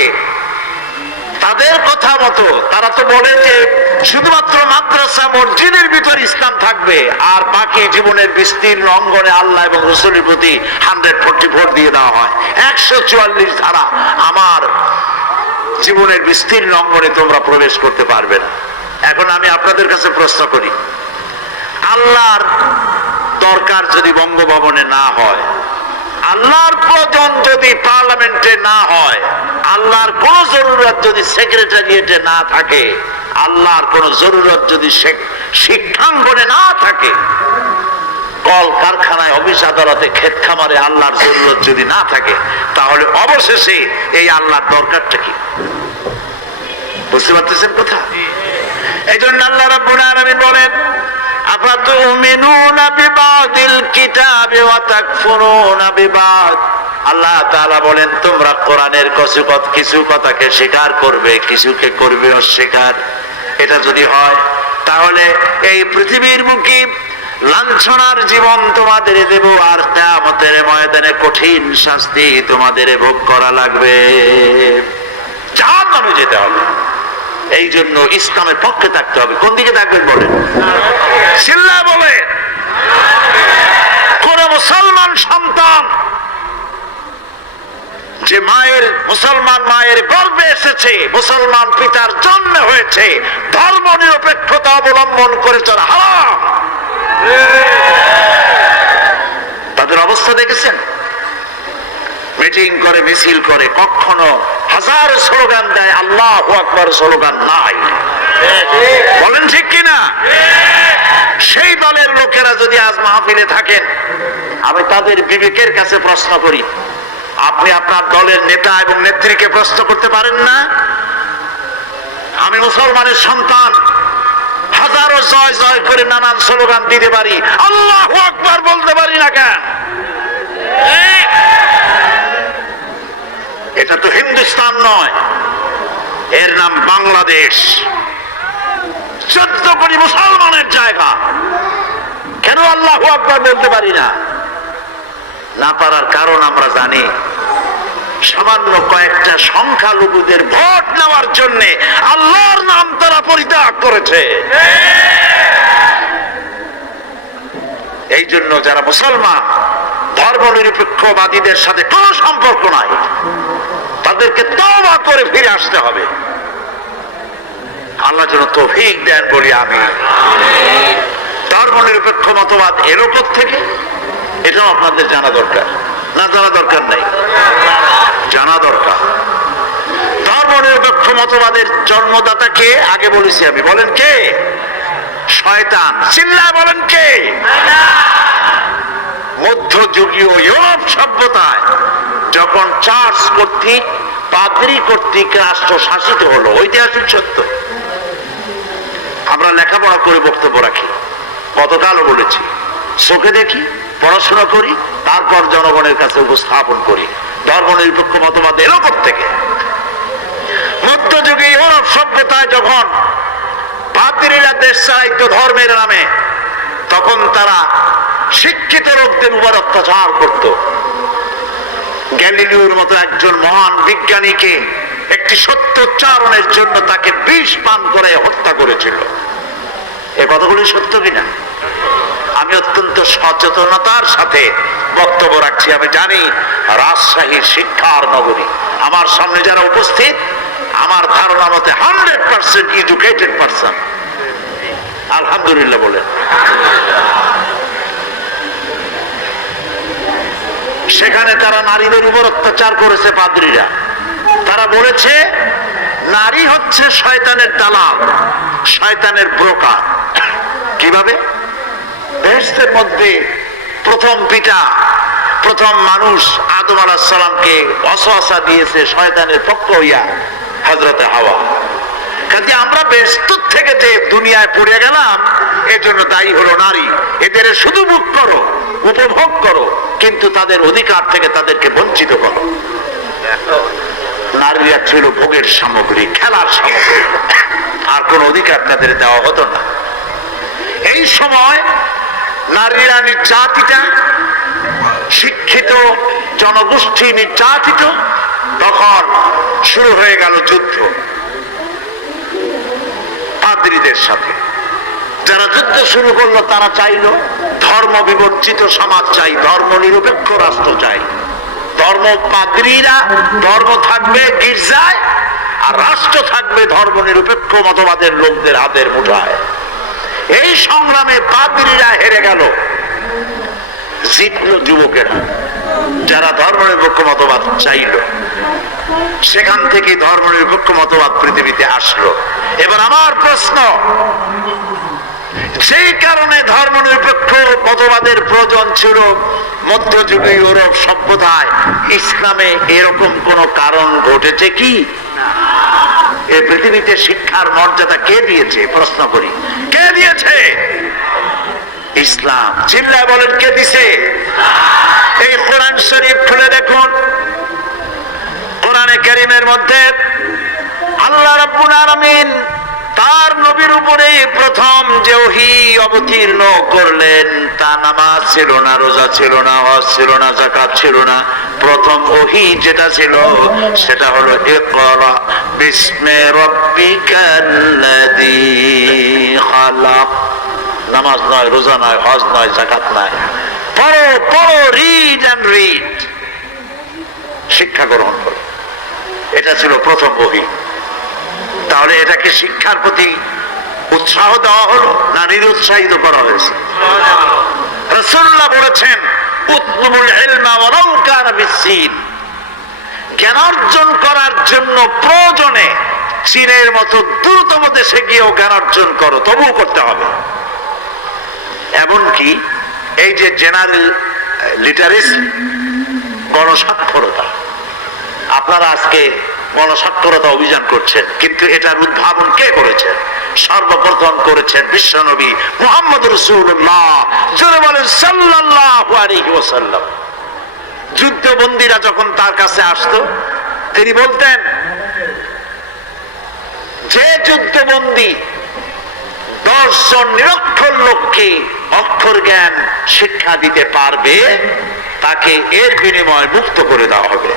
তাদের কথা মতো, তারা তো বলে যে শুধুমাত্র মাদ্রাসা মসজিদের ভিতর ইসলাম থাকবে, আর বাকি জীবনের বিস্তীর্ণ অঙ্গনে আল্লাহ এবং রাসূলের প্রতি 144 দিয়ে দেওয়া হয়। 144 ধারা আমার জীবনের বিস্তীর্ণ অঙ্গনে তোমরা প্রবেশ করতে পারবে না। এখন আমি আপনাদের কাছে প্রশ্ন করি, আল্লাহর দরকার যদি বঙ্গভবনে না হয়, আল্লাহর প্রয়োজন যদি পার্লামেন্টে না হয়, আল্লাহর কোন জরুরত যদি সেক্রেটারিয়েটে না থাকে, আল্লাহর কোন জরুরত যদি শিক্ষাঙ্গনে না থাকে, কল কারখানায়, অফিস আদালতে, ক্ষেত খামারে আল্লাহর জরুরত যদি না থাকে, তাহলে অবশেষে এই আল্লাহর দরকারটা কি? বুঝতে পারতেছেন কথা? এই জন্য আল্লাহ রাব্বুল আলামিন বলেন, আফাতুমিনুনা বিবাদিল কিতাবি ওয়া তাকফুরুনা বিবাদ। আল্লাহ তাআলা বলেন, তোমরা কোরআনের কিছু কথাকে স্বীকার করবে, কিছুকে করবে অস্বীকার। এটা যদি হয়, তাহলে এই পৃথিবীর বুকে লাঞ্ছনার জীবন তোমাদের দেব, আর কিয়ামতের ময়দানে কঠিন শাস্তি তোমাদের ভোগ করা লাগবে, জাহান্নামে যেতে হবে। এই জন্য ইসলামের পক্ষে থাকতে হবে। কোন দিকে থাকবেন বলেন? চিল্লা বলে। কোন মুসলমান সন্তান যে মুসলমান মায়ের গর্ভে এসেছে, মুসলমান পিতার জন্ম হয়েছে, ধর্ম নিরপেক্ষতা অবলম্বন করে চলা হারাম। তাদের অবস্থা দেখেছেন? মিটিং করে, মিছিল করে, কখনো হাজার স্লোগান দেয়, আল্লাহু আকবার স্লোগান নাই। বলেন ঠিক কিনা? সেই দলের লোকেরা যদি আজ মাহফিলে থাকেন, আমি তাদের বিবেকের কাছে প্রশ্ন করি, আপনি আপনার দলের নেতা এবং নেত্রীকে প্রশ্ন করতে পারেন না? আমি মুসলমানের সন্তান, হাজারো জয় জয় করে নানান স্লোগান দিতে পারি, আল্লাহু আকবার বলতে পারি না কেন? এটা তো হিন্দুস্তান নয়, এর নাম বাংলাদেশ। 14 কোটি মুসলমানের জায়গা, কেন আল্লাহু আকবার বলতে পারি না? না পারার কারণ আমরা জানি, সামান্য কয়েকটা সংখ্যালঘুদের ভোট নেওয়ার জন্য আল্লাহর নাম তারা পরিত্যাগ করেছে। এই জন্য যারা মুসলমান, ধর্ম নিরপেক্ষবাদীদের সাথে কোনো সম্পর্ক নাই, তাদেরকে তওবা করে ফিরে আসতে হবে। আল্লাহ যেন তৌফিক দেন বলি আমি। ধর্ম নিরপেক্ষ মতবাদ এর উপর থেকে, এটাও আপনাদের জানা দরকার। না জানা দরকার নাই? জানা দরকার। ধর্মনিরপেক্ষ মতবাদের জন্মদাতা কে? আগে বলেছি আমি, বলেন কে? শয়তান। চিল্লায় বলেন কে? মধ্যযুগীয় ইউরোপ সভ্যতায় যখন চার্চ কর্তৃক, পাদ্রী কর্তৃক রাষ্ট্র শাসিত হলো, ঐতিহাসিক সত্য। আমরা লেখাপড়া করে বক্তব্য রাখি, কতকালও বলেছি, চোখে দেখি, পড়াশোনা করি, তারপর জনগণের কাছে উপস্থাপন করি। ধর্মনিরপেক্ষ মতবাদ এলো থেকে মধ্যযুগে ইউরোপ সভ্যতায় যখন পাদ্রীরা দেশ চালাইতো ধর্মের নামে, তখন তারা শিক্ষিত লোকদের উপর অত্যাচার করত। গ্যালিলিওর মতো একজন মহান বিজ্ঞানীকে একটি সত্য উচ্চারণের জন্য তাকে বিষ পান করে হত্যা করেছিল। এ কথাগুলি সত্য কিনা? আমি অত্যন্ত সচেতনতার সাথে বক্তব্য রাখছি। আমি জানি রাজশাহী শিক্ষার নগরী। আমার সামনে যারা উপস্থিত, আমার ধারণা মতে 100% এডুকেটেড পারসন। আলহামদুলিল্লাহ বলেন। সেখানে তারা নারীদের উপর অত্যাচার করেছে পাদ্রীরা। তারা বলেছে নারী হচ্ছে শয়তানের দালাল, শয়তানের ব্রোকার। কিভাবে? বেহেশতের মধ্যে প্রথম পিতা, প্রথম মানুষ আদম আলাইহিস সালামকে ওয়াসওয়াসা দিয়েছে শয়তানের পক্ষ হইয়া হযরতে হাওয়া। কাজে আমরা বেহেশত থেকে যে দুনিয়ায় পড়ে গেলাম, এজন্য দায়ী হলো নারী। এদের শুধু ভোগ করো, উপভোগ করো, কিন্তু তাদের অধিকার থেকে তাদেরকে বঞ্চিত করো। নারীরা ছিল ভোগের সামগ্রী, খেলার সামগ্রী, আর কোন অধিকার তাদের দেওয়া হতো না। এই সময় নারীরা নির্যাতিতা, শিক্ষিত জনগোষ্ঠী নির্যাতিত। তখন শুরু হয়ে গেল যুদ্ধ পাদ্রীদের সাথে। যারা যুদ্ধ শুরু করলো তারা চাইলো ধর্ম বিবর্জিত সমাজ চাই, ধর্ম নিরপেক্ষ রাষ্ট্র চাই। ধর্ম পাদ্রীরা, ধর্ম থাকবে গির্জায়, আর রাষ্ট্র থাকবে ধর্ম নিরপেক্ষ মতবাদের লোকদের হাতের মুঠায়। এই সংগ্রামে পাদ্রীরা হেরে গেল, জিতল যুবকেরা, যারা ধর্মনিরপেক্ষ মতবাদ চাইল। সেখান থেকে ধর্মনিরপেক্ষ মতবাদ পৃথিবীতে আসলো। এবার আমার প্রশ্ন, সেই কারণে ধর্মনিরপেক্ষ মতবাদের প্রয়োজন ছিল মধ্যযুগীয় ইউরোপ সভ্যতায়, ইসলামে এরকম কোন কারণ ঘটেছে কি? এই পৃথিবীতে শিক্ষার মর্যাদা কে দিয়েছে? প্রশ্ন করি, কে দিয়েছে? ইসলাম। চিল্লায় বলেন কে দিছে? এই কোরআন শরীফ খুলে দেখুন, কোরআনে কারীমের মধ্যে আল্লাহ রাব্বুল আলামিন তার নবীর উপরে প্রথম যে ওহী অবতীর্ণ করলেন, তা নামাজ ছিল না, রোজা ছিল না, হজ ছিল না, যাকাত ছিল না। প্রথম ওহী যেটা ছিল সেটা হলো ইকরা বিসমি রাব্বিকাল্লাযী খালাক। নামাজ নয়, রোজা নয়, হজ নয়, যাকাত নয়, পড়ো পড়ো, রিড এন্ড রিড, শিক্ষা গ্রহণ করো। এটা ছিল প্রথম ওহী। তাহলে এটাকে শিক্ষার প্রতি উৎসাহ দেওয়া হলো না নিরুৎসাহিত করা হয়েছে? রাসূলুল্লাহ বলেছেন উতলুবুল ইলমা ওয়ালাউ কানা বিসসিন, জ্ঞান অর্জন করার জন্য প্রয়োজনে চীনের মতো দ্রুততম দেশে গিয়েও জ্ঞান অর্জন করো, তবুও করতে হবে। এমনকি এই যে জেনারেল লিটারেসি, গণসাক্ষরতা, আপনারা আজকে গণসাক্ষরতা অভিযান করছেন, কিন্তু এটার উদ্ভাবন কে করেছেন? সর্বপ্রথম করেছেন বিশ্বনবী মুহাম্মদ রাসূলুল্লাহ, জোরে বলেন সাল্লাল্লাহু আলাইহি ওয়াসাল্লাম। যুদ্ধবন্দীরা যখন তার কাছে আসতো, তিনি বলতেন যে যুদ্ধবন্দী 10 জন নিরক্ষর লোককে অক্ষর জ্ঞান শিক্ষা দিতে পারবে, তাকে এর বিনিময়ে মুক্ত করে দেওয়া হবে।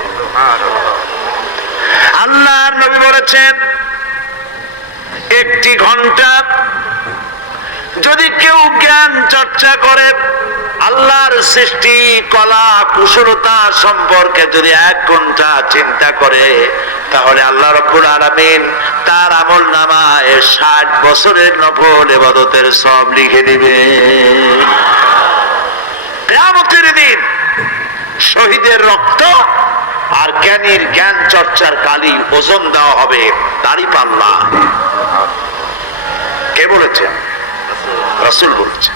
আল্লাহর নবী বলেছেন 1 ঘন্টা যদি কেউ জ্ঞান চর্চা করে, আল্লাহর সৃষ্টি কলা কুশলতা সম্পর্কে যদি 1 ঘন্টা চিন্তা করে, তাহলে আল্লাহ রাব্বুল আলামিন তার আমলনামায় 60 বছরের নফল ইবাদতের সওয়াব লিখে দিবেন। কিয়ামতের দিন শহীদের রক্ত আর জ্ঞানীর জ্ঞান চর্চার কালি ওজন দেওয়া হবে দাঁড়িপাল্লা। কে বলেছে? রাসূল বলেছেন।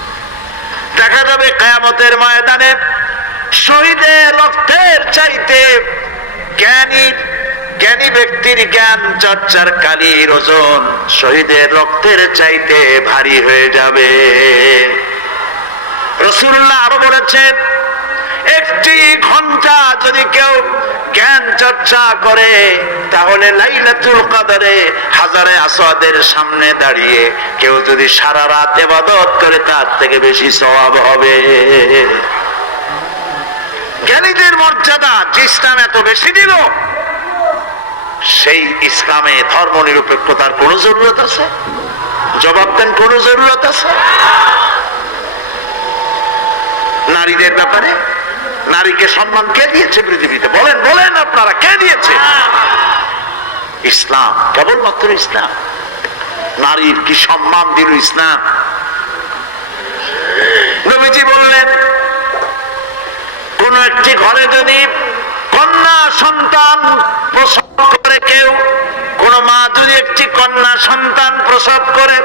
দেখা যাবে কিয়ামতের ময়দানে শহীদের রক্তের চাইতে জ্ঞানী ব্যক্তির জ্ঞান চর্চার কালির ওজন শহীদের রক্তের চাইতে ভারী হয়ে যাবে। রাসূলুল্লাহ আরো বলেছেন, একটি ঘন্টা যদি কেউ জ্ঞান চর্চা করে তাহলে লাইলাতুল কদরে হাজারে আসওয়াদের সামনে দাঁড়িয়ে কেউ যদি সারা রাত ইবাদত করে তার থেকে বেশি সওয়াব হবে। জ্ঞানীদের মর্যাদা যে ইসলাম এত বেশি দিল, সেই ইসলামে ধর্ম নিরপেক্ষতার কোন জরুরত আছে? জবাব দেন, কোন জরুরত আছে? নারীদের ব্যাপারে নারীকে সম্মান কে দিয়েছে পৃথিবীতে? বলেন বলেন আপনারা, কে দিয়েছে? ইসলাম, কেবলমাত্র ইসলাম। নারীর কি সম্মান দিল ইসলাম। নবীজি বললেন, কোন একটি ঘরে যদি কন্যা সন্তান প্রসব করে কেউ, কোন মা যদি একটি কন্যা সন্তান প্রসব করে,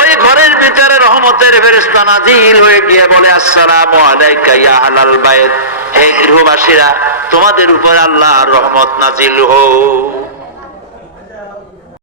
ওই ঘরের ভিতরে রহমতের ফেরেশতা নাযিল হয়ে গিয়ে বলে, আসসালামু আলাইকা ইয়া আহলাল বাইত, হে গৃহবাসীরা, তোমাদের উপর আল্লাহর রহমত নাযিল হোক।